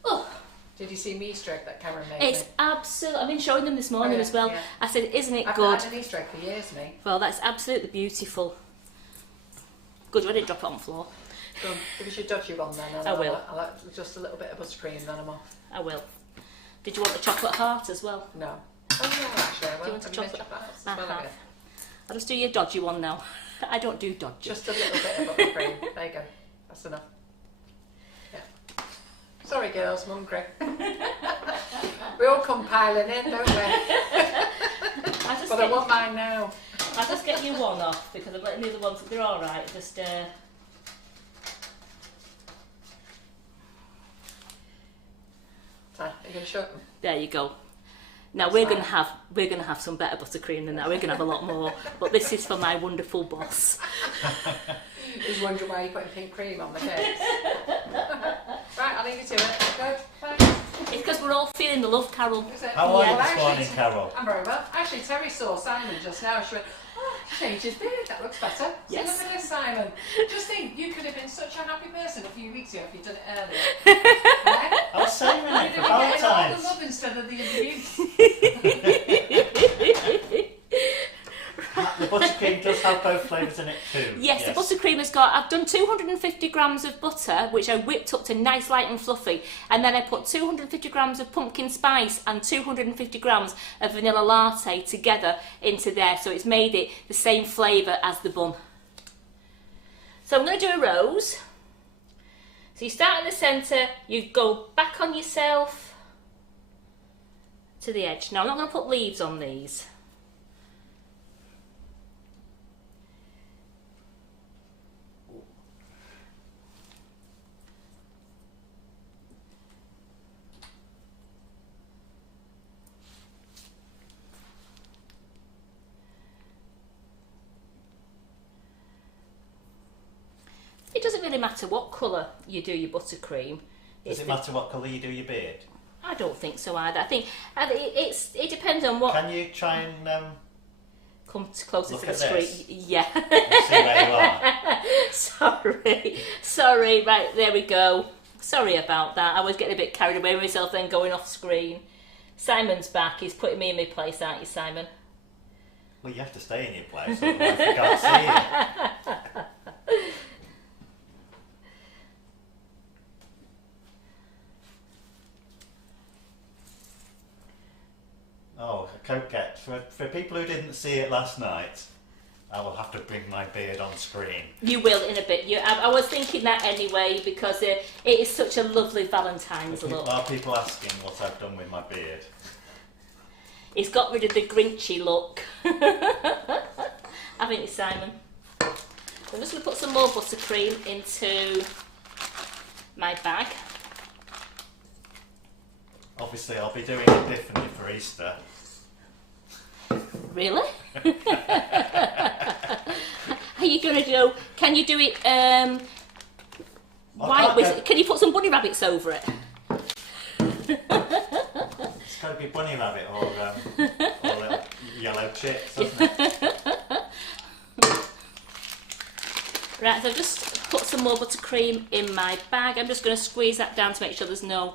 Oh, Did you see me Easter egg that Cameron made? it's absolute. I've been showing them this morning Oh, yeah, as well. yeah. I said, isn't it I've good? had an Easter egg for years, me. Well, that's absolutely beautiful. Good, I didn't drop it on the floor. Go on, give us your dodgy one then. And I will. I'll add just a little bit of buttercream, then I'm off. I will. Did you want the chocolate heart as well? No. Oh, no, actually, I will. Do you want a Have you made chocolate? hearts as I well, have. have you? I'll just do your dodgy one now. I don't do dodgy. Just a little bit of buttercream. There you go. That's enough. Yeah. Sorry, girls, I'm hungry. We all come piling in, don't we? But I want mine now. I'll just get you one off because I'm letting the other ones. They're all right. Just Are you going to show them? there you go. Now we're gonna have some better buttercream than that. We're gonna have a lot more. But this is for my wonderful boss. Just wondering why you're putting pink cream on the cakes. Right, I'll leave you to it. Good. Thanks. It's because we're all feeling the love, Carol. Is it? How are you Yeah. this morning, Carol? I'm very well. Actually, Terry saw Simon just now. She went, oh, change his beard. That looks better. Yes. So look at this, Simon. Just think, you could have been such a happy person a few weeks ago if you'd done it earlier. Right? I was saving it You'd for have been getting all the Valentine's. love instead of the abuse. The buttercream does have both flavours in it too. Yes, the buttercream has got. I've done 250 grams of butter, which I whipped up to nice, light, and fluffy, and then I put 250 grams of pumpkin spice and 250 grams of vanilla latte together into there, so it's made it the same flavour as the bun. So I'm going to do a rose. So you start in the centre, you go back on yourself to the edge. Now I'm not going to put leaves on these. It doesn't really matter what colour you do your buttercream. Does it matter what colour you do your beard? I don't think so either. I think it depends on what. Can you try and Come closer look to the at screen. this? Yeah. see where you are? Sorry. Right, there we go. Sorry about that. I was getting a bit carried away with myself then going off screen. Simon's back. He's putting me in my place, aren't you, Simon? Well, you have to stay in your place, otherwise you can't see you. Oh, a coquette. For people who didn't see it last night, I will have to bring my beard on screen. You will in a bit. I was thinking that anyway because it is such a lovely Valentine's look. Are people asking what I've done with my beard? He's got rid of the Grinchy look. Haven't you, Simon? I'm just going to put some more buttercream into my bag. Obviously, I'll be doing it differently for Easter. Really? Are you going to do? Can you do it white? Can you put some bunny rabbits over it? It's got to be bunny rabbit or little yellow chips, doesn't it? Right, so I've just put some more buttercream in my bag. I'm just going to squeeze that down to make sure there's no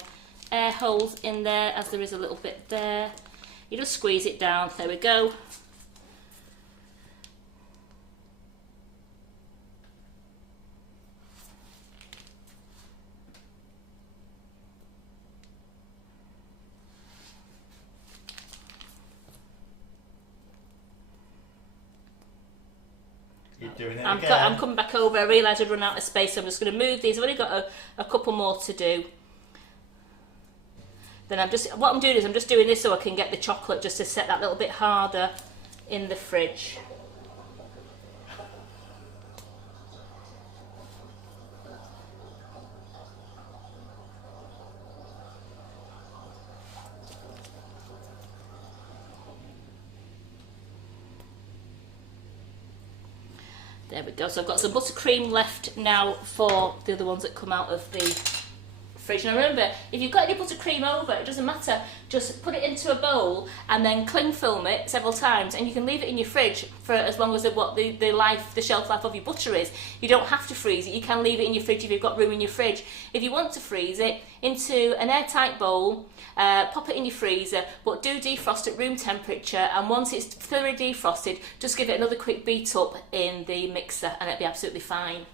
air holes in there, as there is a little bit there. You just squeeze it down. There we go. You're doing it again. I'm coming back over. I realised I'd run out of space, so I'm just going to move these. I've only got a couple more to do. Then what I'm doing is I'm just doing this so I can get the chocolate just to set that little bit harder in the fridge. There we go. So I've got some buttercream left now for the other ones that come out of the fridge. Now remember, if you've got any buttercream over, it doesn't matter. Just put it into a bowl and then cling film it several times, and you can leave it in your fridge for as long as the shelf life of your butter is. You don't have to freeze it. You can leave it in your fridge if you've got room in your fridge. If you want to freeze it, into an airtight bowl, pop it in your freezer, but do defrost at room temperature, and once it's thoroughly defrosted, just give it another quick beat up in the mixer and it'll be absolutely fine.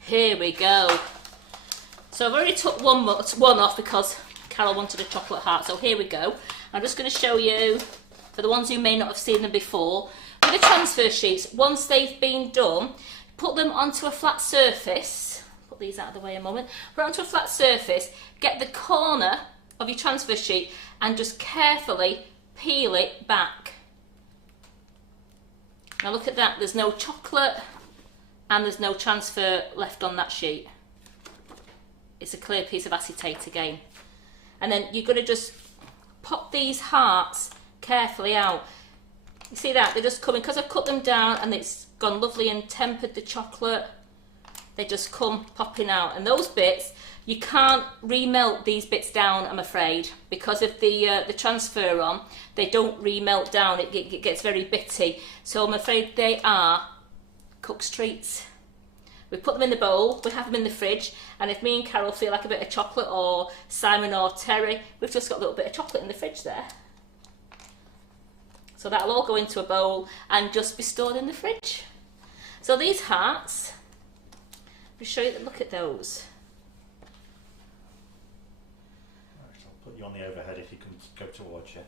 Here we go. So I've already took one off because Carol wanted a chocolate heart, so here we go. I'm just going to show you, for the ones who may not have seen them before, with the transfer sheets, once they've been done, put them onto a flat surface. Put these out of the way a moment. Put it onto a flat surface, get the corner of your transfer sheet and just carefully peel it back. Now look at that, there's no chocolate and there's no transfer left on that sheet. It's a clear piece of acetate again. And then you're going to just pop these hearts carefully out. You see that? They're just coming, because I've cut them down and it's gone lovely and tempered the chocolate, they just come popping out. And those bits, you can't remelt these bits down, I'm afraid, because of the transfer on. They don't remelt down, it gets very bitty. So I'm afraid they are Cook's treats. We put them in the bowl, we have them in the fridge, and if me and Carol feel like a bit of chocolate, or Simon or Terry, we've just got a little bit of chocolate in the fridge there. So that'll all go into a bowl and just be stored in the fridge. So these hearts, I'll show you, look at those. Right, I'll put you on the overhead if you can go towards you.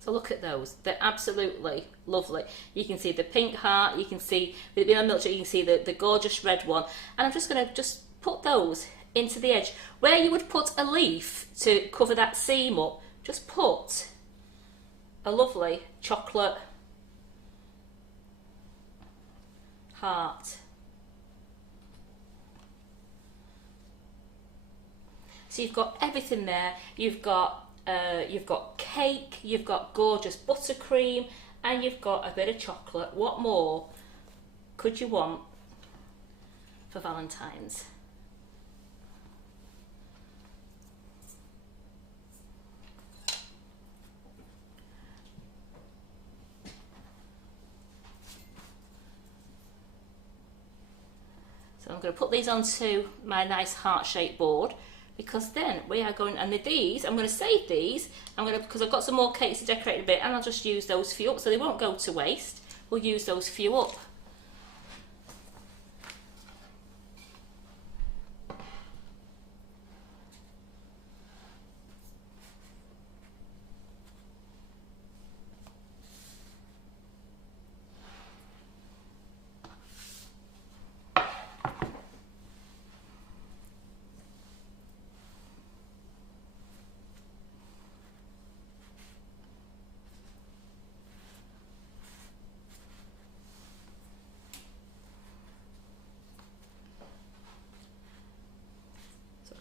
So look at those, they're absolutely lovely. You can see the pink heart, you can see, with it being on milk chocolate, you can see the gorgeous red one. And I'm just going to put those into the edge. Where you would put a leaf to cover that seam up, just put a lovely chocolate heart. So you've got everything there, you've got cake, you've got gorgeous buttercream, and you've got a bit of chocolate. What more could you want for Valentine's? So I'm going to put these onto my nice heart-shaped board, because then we are going, and these, I'm going to save these, because I've got some more cakes to decorate a bit, and I'll just use those for you up, so they won't go to waste. We'll use those for you up.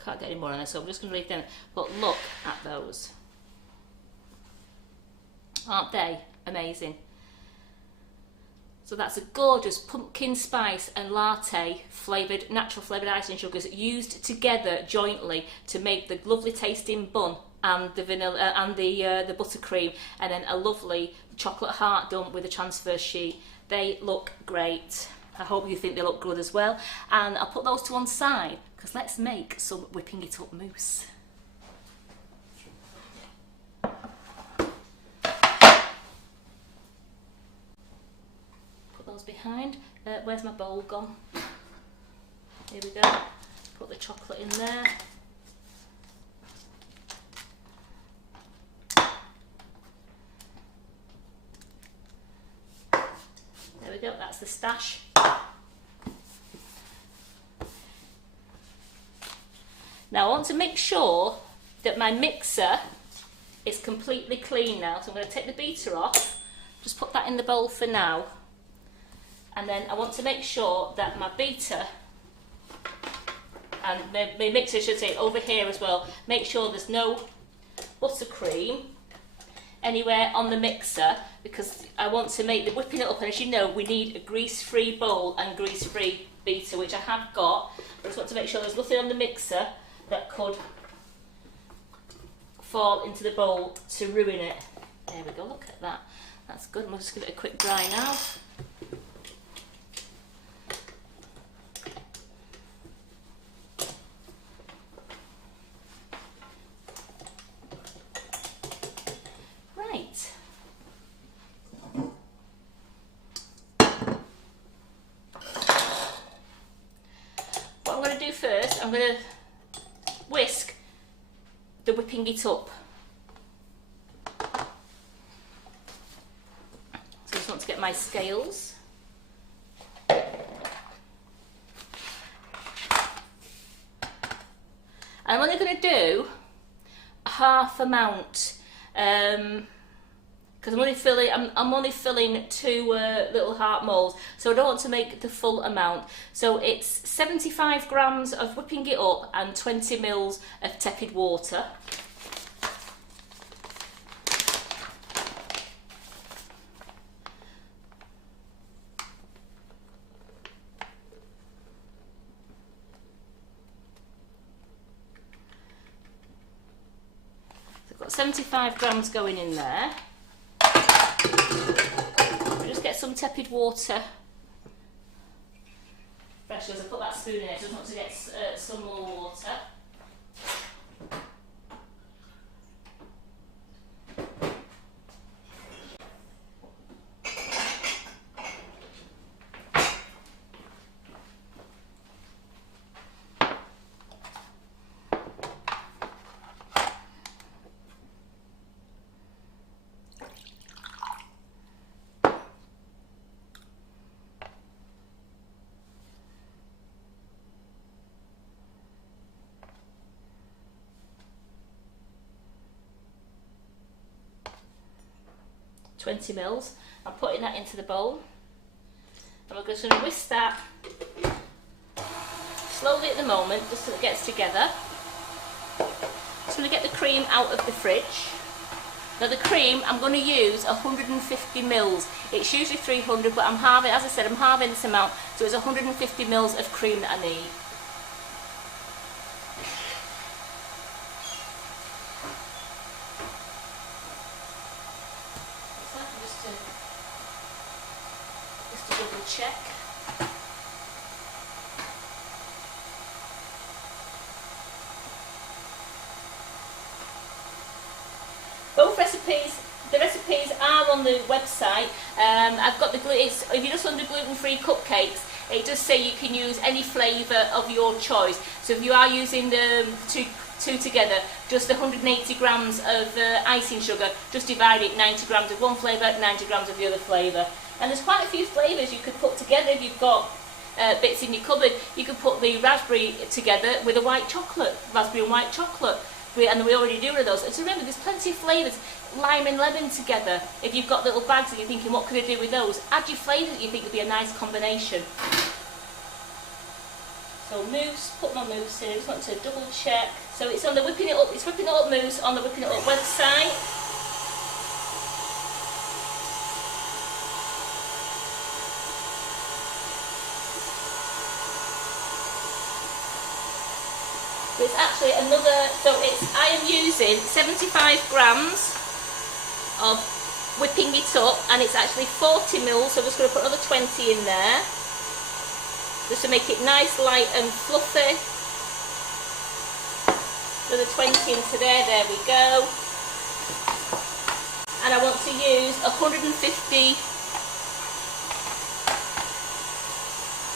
can't get any more on this, so I'm just going to leave them. But look at those. Aren't they amazing? So that's a gorgeous pumpkin spice and latte flavoured, natural flavoured icing sugars used together jointly to make the lovely tasting bun and the vanilla and the buttercream, and then a lovely chocolate heart done with a transfer sheet. They look great. I hope you think they look good as well. And I'll put those to one side because let's make some whipping it up mousse. Behind. Where's my bowl gone? Here we go. Put the chocolate in there. There we go, that's the stash. Now I want to make sure that my mixer is completely clean now, so I'm going to take the beater off, just put that in the bowl for now. And then I want to make sure that my beater and my mixer, I should say, over here as well, make sure there's no buttercream anywhere on the mixer, because I want to make the whipping it up, and as you know we need a grease-free bowl and grease-free beater, which I have got. I just want to make sure there's nothing on the mixer that could fall into the bowl to ruin it. There we go, look at that. That's good. I'm just give it a quick dry now. First, I'm going to whisk the whipping it up. So I just want to get my scales. And I'm only going to do a half amount because I'm only filling 2 little heart molds, so I don't want to make the full amount. So it's 75 grams of whipping it up and 20 mils of tepid water. So I've got 75 grams going in there. Just get some tepid water. Fresh, as I put that spoon in it, I just want to get some more water. $20 mils. I'm putting that into the bowl, and we're just going to whisk that slowly at the moment, just so it gets together. Just going to get the cream out of the fridge. Now the cream, I'm going to use 150 mils. It's usually 300, but I'm halving, as I said, I'm halving this amount, so it's 150 mils of cream that I need. Check. Both recipes, the recipes are on the website. I've got the if you're just under gluten-free cupcakes, it does say you can use any flavour of your choice. So if you are using the two together, just 180 grams of icing sugar, just divide it 90 grams of one flavour, 90 grams of the other flavour. And there's quite a few flavours you could put together. If you've got bits in your cupboard, you could put the raspberry together with a white chocolate, raspberry and white chocolate, and we already do one of those. And so remember, there's plenty of flavours, lime and lemon together. If you've got little bags and you're thinking, what could I do with those? Add your flavour that you think would be a nice combination. So mousse, put my mousse in. I just want to double check. So it's on the whipping it up. It's whipping it up mousse on the whipping it up website. It's actually another, so I am using 75 grams of whipping it up, and it's actually 40 mils, so I'm just going to put another 20 in there, just to make it nice, light and fluffy. Another 20 into there we go. And I want to use 150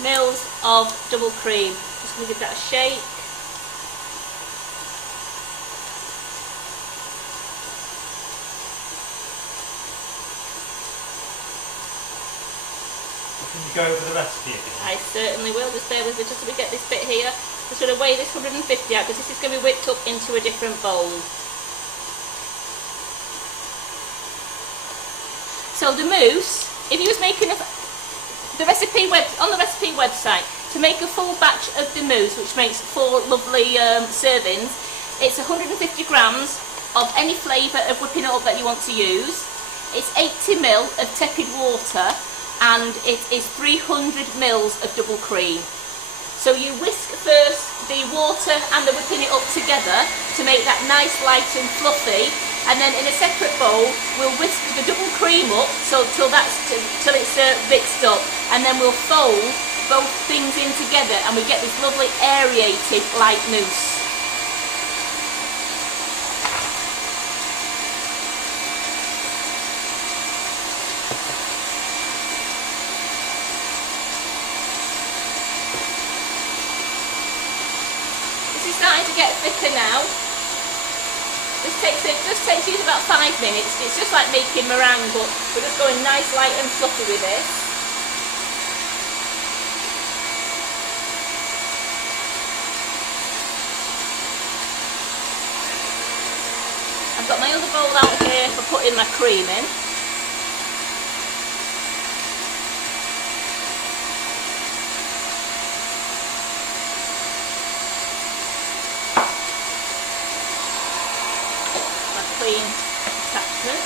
mils of double cream. Just going to give that a shake. Can you go over the recipe again? I certainly will. Just bear with me just so we get this bit here. Just going to weigh this 150 out because this is going to be whipped up into a different bowl. So the mousse, if you was making the recipe on the recipe website, to make a full batch of the mousse, which makes 4 lovely servings, it's 150 grams of any flavour of whipping it up that you want to use. It's 80 ml of tepid water, and it is 300 mils of double cream. So you whisk first the water and the whipping it up together to make that nice, light and fluffy, and then in a separate bowl we'll whisk the double cream up till it's mixed up, and then we'll fold both things in together and we get this lovely aerated light mousse. Starting to get thicker now. This takes you about 5 minutes. It's just like making meringue, but we're just going nice, light and fluffy with this. I've got my other bowl out here for putting my cream in. Clean attachment.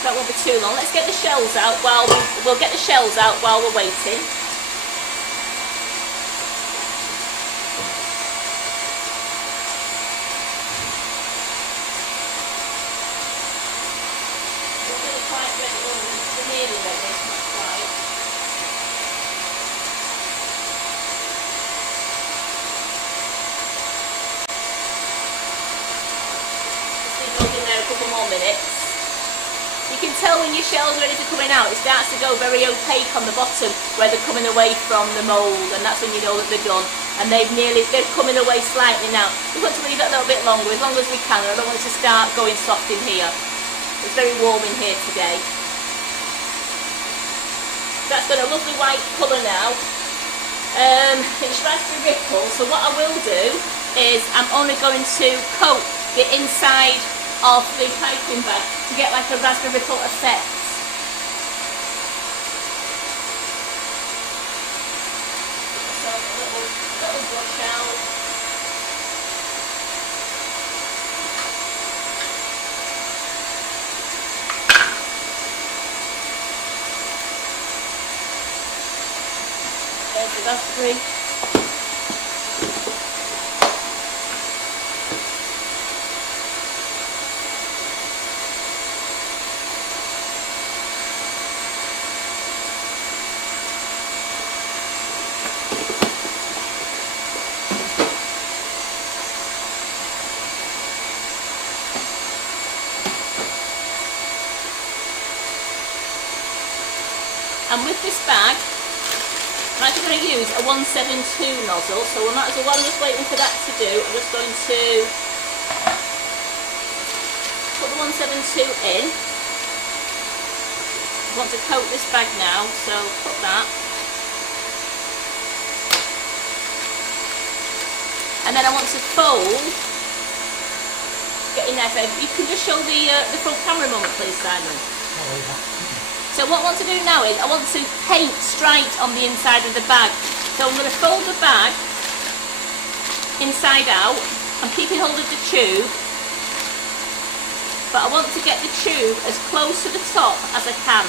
That won't be too long. Let's get the shells out we'll get the shells out while we're waiting. We're really quite ready. We're nearly ready, not quite. In there a couple more minutes. You can tell when your shells are ready to coming out, it starts to go very opaque on the bottom where they're coming away from the mould, and that's when you know that they're done. And they're coming away slightly now. We want to leave it a little bit longer, as long as we can. I don't want it to start going soft in here. It's very warm in here today. That's got a lovely white colour now. It's raspberry ripple, so what I will do is I'm only going to coat the inside of the piping bag to get like a raspberry ripple effect. So a little brush out. There's the raspberry. And with this bag, I'm actually going to use a 172 nozzle, so we might as well, while I'm just waiting for that to do, I'm just going to put the 172 in. I want to coat this bag now, so put that. And then I want to fold, get in there, you can just show the front camera a moment please, Simon. Oh, yeah. So what I want to do now is I want to paint stripes on the inside of the bag. So I'm going to fold the bag inside out. I'm keeping hold of the tube, but I want to get the tube as close to the top as I can,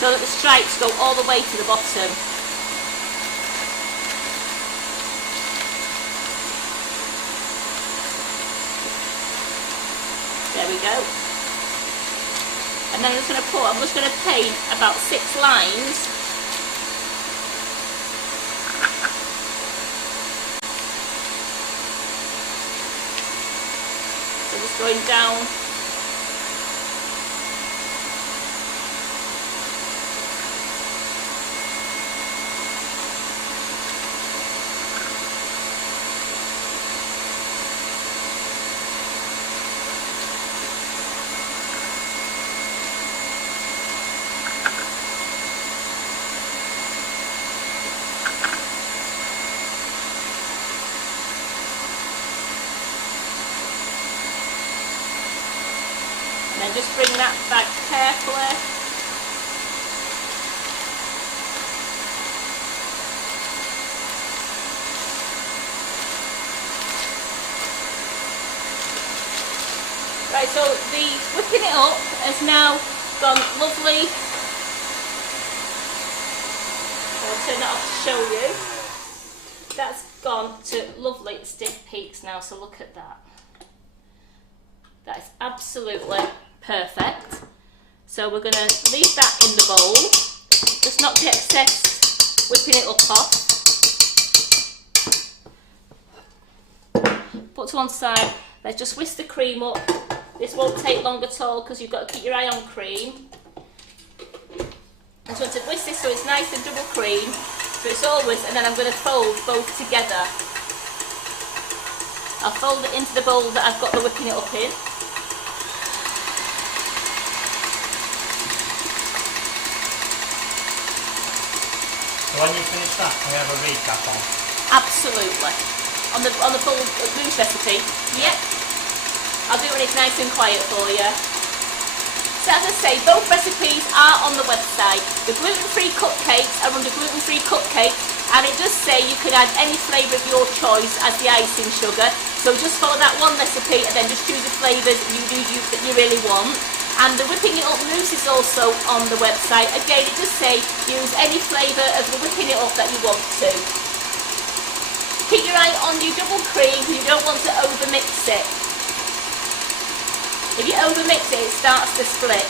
so that the stripes go all the way to the bottom. There we go. And then I'm just going to paint about 6 lines. So just going down. And then just bring that back carefully. Right, so the whipping it up has now gone lovely. I'll turn that off to show you. That's gone to lovely stiff peaks now, so look at that. That is absolutely perfect. So we're going to leave that in the bowl. Just knock the excess whipping it up off. Put to one side. Let's just whisk the cream up. This won't take long at all because you've got to keep your eye on cream. I just want to whisk this so it's nice and double cream. So it's all whisked, and then I'm going to fold both together. I'll fold it into the bowl that I've got the whipping it up in. So when you finish that, can we have a recap on? Absolutely. On the full mousse recipe. Yep. I'll do it when it's nice and quiet for you. So as I say, both recipes are on the website. The gluten-free cupcakes are under gluten-free cupcakes, and it does say you can add any flavour of your choice as the icing sugar. So just follow that one recipe and then just choose the flavours that you really want. And the whipping it up mousse is also on the website. Again, it does say use any flavour of the whipping it up that you want to. Keep your eye on your double cream because you don't want to over-mix it. If you over-mix it, it starts to split.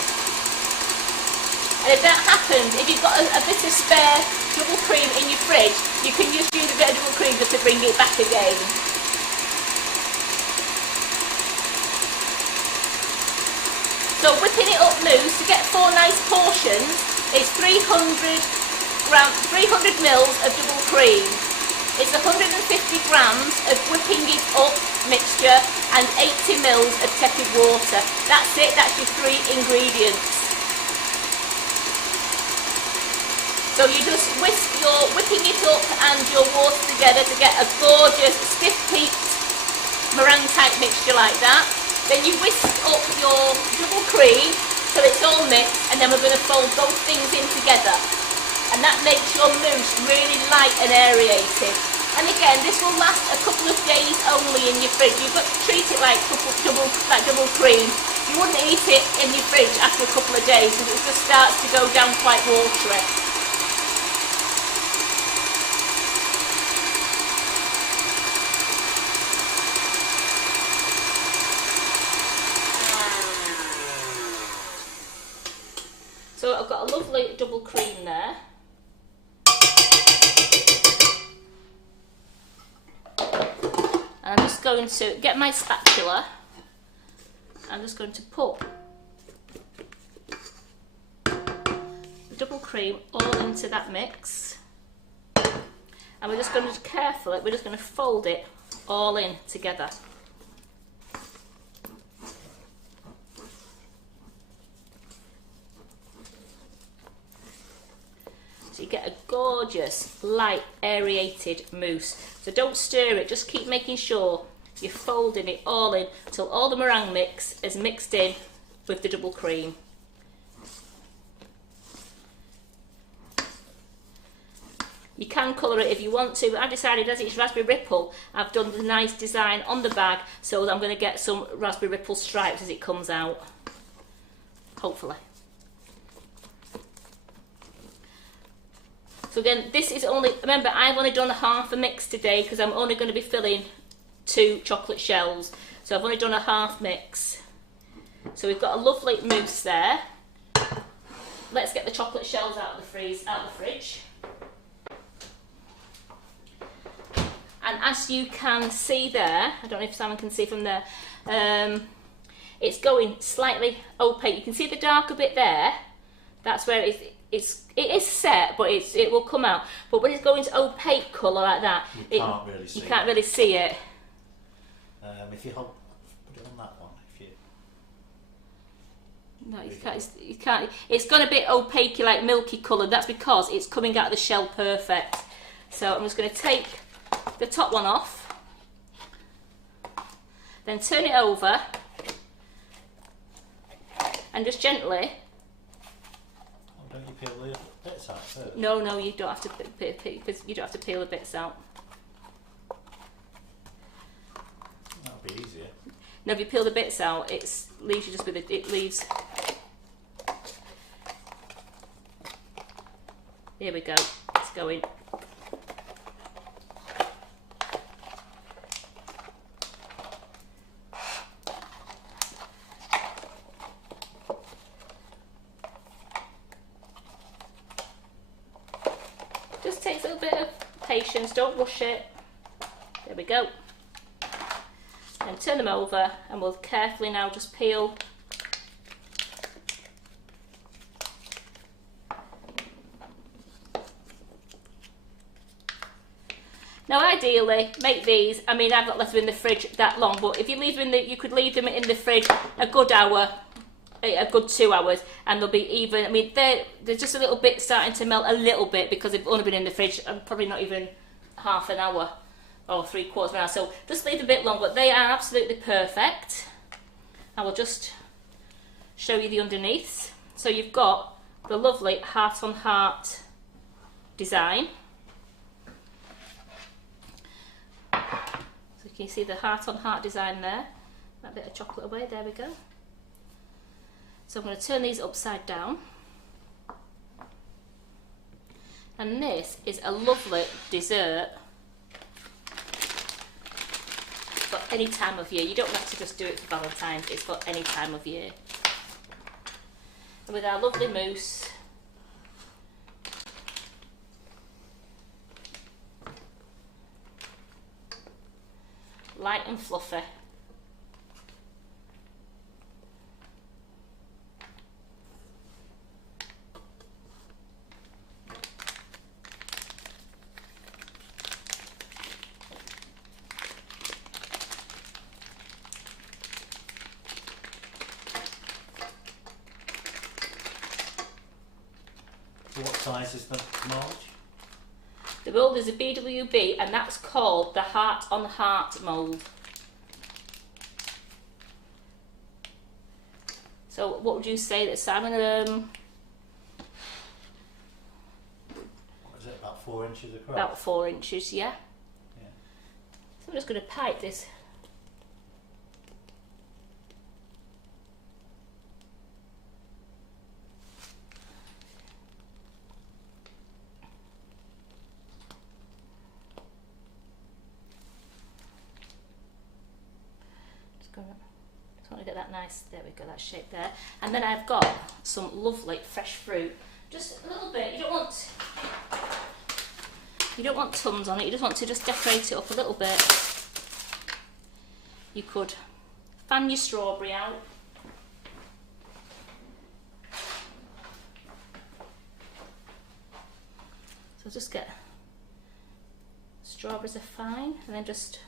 And if that happens, if you've got a bit of spare double cream in your fridge, you can just use a bit of double cream just to bring it back again. So whipping it up mousse, to get 4 nice portions, is 300 mils of double cream. It's 150 grams of whipping it up mixture and 80 mils of tepid water. That's it, that's your 3 ingredients. So you just whisk your whipping it up and your water together to get a gorgeous stiff peaked meringue type mixture like that. Then you whisk up your double cream till it's all mixed, and then we're going to fold both things in together. And that makes your mousse really light and aerated. And again, this will last a couple of days only in your fridge. You've got to treat it like double cream. You wouldn't eat it in your fridge after a couple of days because it just starts to go down quite watery. So I've got a lovely double cream there. And I'm just going to get my spatula. I'm just going to put the double cream all into that mix. And we're just going to carefully, we're just going to fold it all in together. So you get a gorgeous, light, aerated mousse. So don't stir it, just keep making sure you're folding it all in until all the meringue mix is mixed in with the double cream. You can colour it if you want to, but I decided as it's raspberry ripple, I've done the nice design on the bag, so I'm going to get some raspberry ripple stripes as it comes out. Hopefully. So again, this is only, remember I've only done half a mix today because I'm only going to be filling 2 chocolate shells. So I've only done a half mix. So we've got a lovely mousse there. Let's get the chocolate shells out of the fridge. And as you can see there, I don't know if Simon can see from there, it's going slightly opaque. You can see the darker bit there. That's where it is set, but it will come out. But when it's going to opaque colour like that, you can't really see it. If you put it on that one, no, you can't. It's gone a bit opaque, like milky coloured. That's because it's coming out of the shell perfect. So I'm just going to take the top one off, then turn it over, and just gently. Oh, don't you peel the bits out first? No, you don't have to. You don't have to peel the bits out. That'll be easier. No, if you peel the bits out, it leaves you just with it leaves. Here we go. It's going. Just takes a little bit of patience. Don't rush it. There we go. And turn them over, and we'll carefully now just peel. Now ideally, make these, I mean I've not left them in the fridge that long, but if you leave them you could leave them in the fridge a good hour, a good 2 hours, and they'll be even, I mean they're just a little bit starting to melt a little bit because they've only been in the fridge probably not even half an hour. Or 3/4 of an hour, so just leave them a bit longer. They are absolutely perfect. I will just show you the underneath. So you've got the lovely heart on heart design. So you can see the heart on heart design there. That bit of chocolate away, there we go. So I'm going to turn these upside down. And this is a lovely dessert for any time of year. You don't have to just do it for Valentine's, it's for any time of year. And with our lovely mousse, light and fluffy. What size is the mould? The mould is a BWB, and that's called the Heart on Heart mould. So what would you say that Simon, What is it, about 4 inches across? about 4 inches, yeah. Yeah. So I'm just going to pipe this. Just want to get that nice, there we go, that shape there. And then I've got some lovely fresh fruit. Just a little bit, you don't want tons on it, you just want to just decorate it up a little bit. You could fan your strawberry out. So just get, strawberries are fine, and then just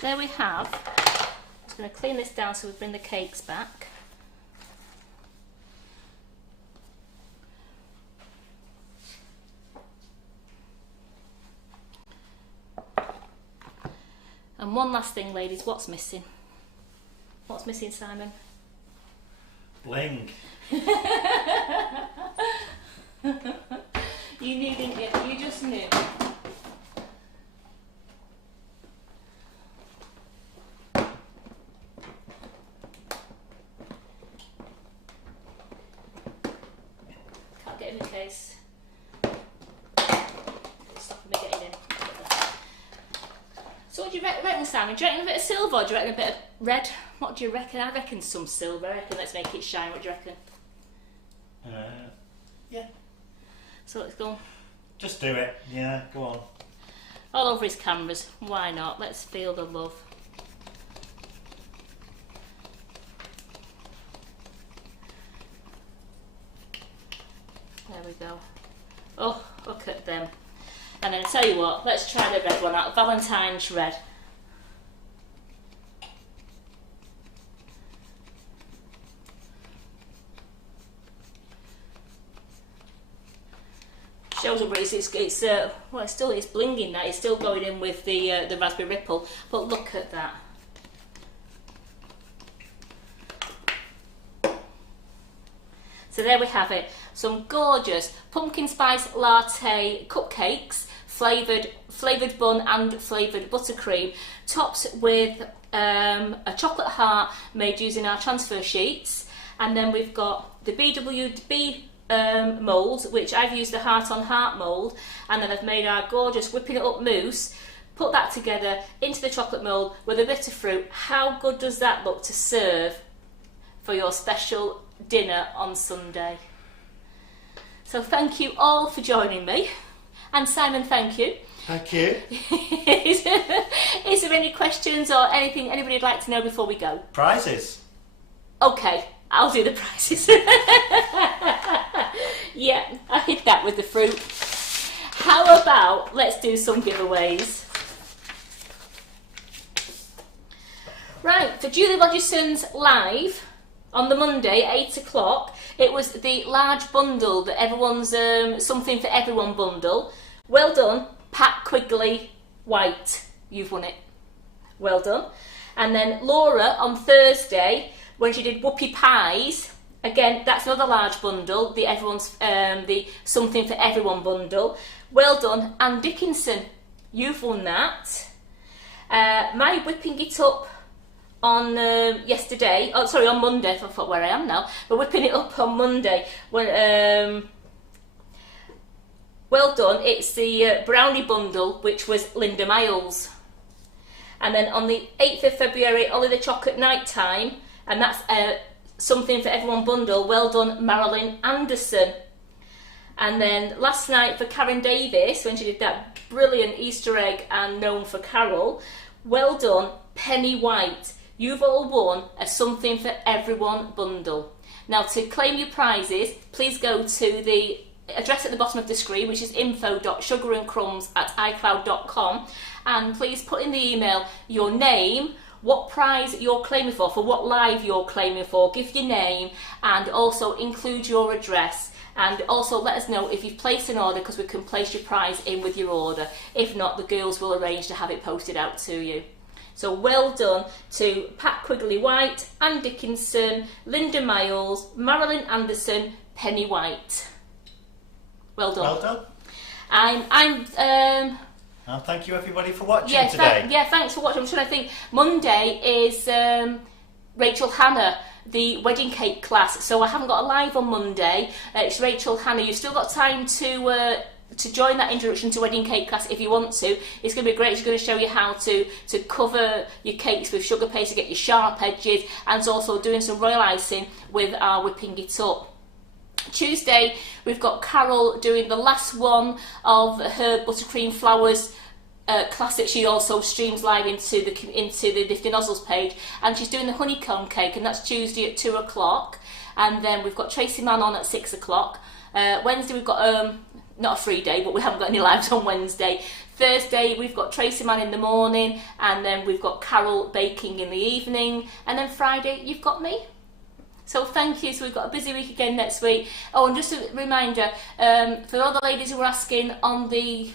there we have. I'm just going to clean this down so we bring the cakes back. And one last thing, ladies, what's missing? What's missing, Simon? Bling. You knew, didn't you? You just knew. Can't get in the case. Stopping me getting in. So what do you reckon, Simon? Do you reckon a bit of silver or do you reckon a bit of red? What do you reckon? I reckon some silver. I reckon let's make it shine. What do you reckon? Yeah. So let's go. Just do it. Yeah, go on. All over his cameras. Why not? Let's feel the love. There we go. Oh, look at them. And then I tell you what, let's try the red one out. Valentine's red. Shows up, it's well, it's blinging. That it's still going in with the raspberry ripple. But look at that. So there we have it. Some gorgeous pumpkin spice latte cupcakes, flavoured bun and flavoured buttercream, topped with a chocolate heart made using our transfer sheets, and then we've got the BWB mould, which I've used the heart on heart mould, and then I've made our gorgeous whipping it up mousse, put that together into the chocolate mould with a bit of fruit. How good does that look to serve for your special dinner on Sunday? So thank you all for joining me, and Simon, thank you. Thank you. Is there any questions or anything anybody would like to know before we go? Prizes. Okay, I'll do the prizes. Yeah, I hit that with the fruit. How about let's do some giveaways? Right, for Julie Rogerson's live on the Monday at 8 o'clock, it was the large bundle, that everyone's something for everyone bundle. Well done, Pat Quigley White, you've won it. Well done. And then Laura on Thursday, when she did whoopie pies, again, that's another large bundle, the something for everyone bundle. Well done, Anne Dickinson, you've won that. My whipping it up on yesterday, on Monday, I forgot where I am now, but whipping it up on Monday. When, well done, it's the brownie bundle, which was Linda Miles. And then on the 8th of February, Ollie the Chocolate Nighttime, and that's something for everyone bundle. Well done, Marilyn Anderson. And then last night for Karen Davis, when she did that brilliant Easter egg and known for Carol, well done, Penny White. You've all won a something for everyone bundle. Now to claim your prizes, please go to the address at the bottom of the screen, which is info.sugarandcrumbs@icloud.com, and please put in the email your name, what prize you're claiming for what live you're claiming for, give your name, and also include your address, and also let us know if you've placed an order, because we can place your prize in with your order. If not, the girls will arrange to have it posted out to you. So well done to Pat Quigley White, Anne Dickinson, Linda Miles, Marilyn Anderson, Penny White. Well done. Well done. And thank you everybody for watching today. Thanks for watching. I'm trying to think. Monday is Rachel Hannah, the wedding cake class. So I haven't got a live on Monday. It's Rachel Hannah. You've still got time to join that introduction to wedding cake class if you want to. It's going to be great. She's going to show you how to cover your cakes with sugar paste to get your sharp edges, and it's also doing some royal icing with our whipping it up. Tuesday we've got Carol doing the last one of her buttercream flowers class that she also streams live into the Nifty Nozzles page, and she's doing the honeycomb cake, and that's Tuesday at 2 o'clock. And then we've got Tracy Mann on at 6 o'clock. Wednesday we've got not a free day, but we haven't got any lives on Wednesday. Thursday we've got Tracy Man in the morning, and then we've got Carol baking in the evening, and then Friday you've got me. So thank you. So we've got a busy week again next week. Oh, and just a reminder, for all the ladies who were asking on the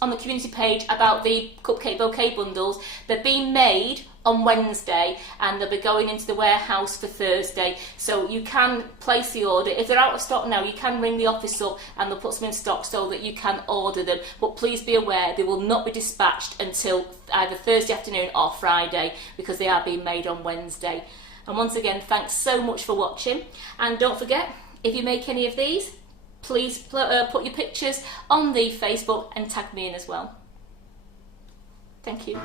community page about the cupcake bouquet bundles, they're being made on Wednesday and they'll be going into the warehouse for Thursday. So you can place the order. If they're out of stock now, you can ring the office up and they'll put some in stock so that you can order them. But please be aware, they will not be dispatched until either Thursday afternoon or Friday, because they are being made on Wednesday. And once again, thanks so much for watching. And don't forget, if you make any of these, please put your pictures on the Facebook and tag me in as well. Thank you.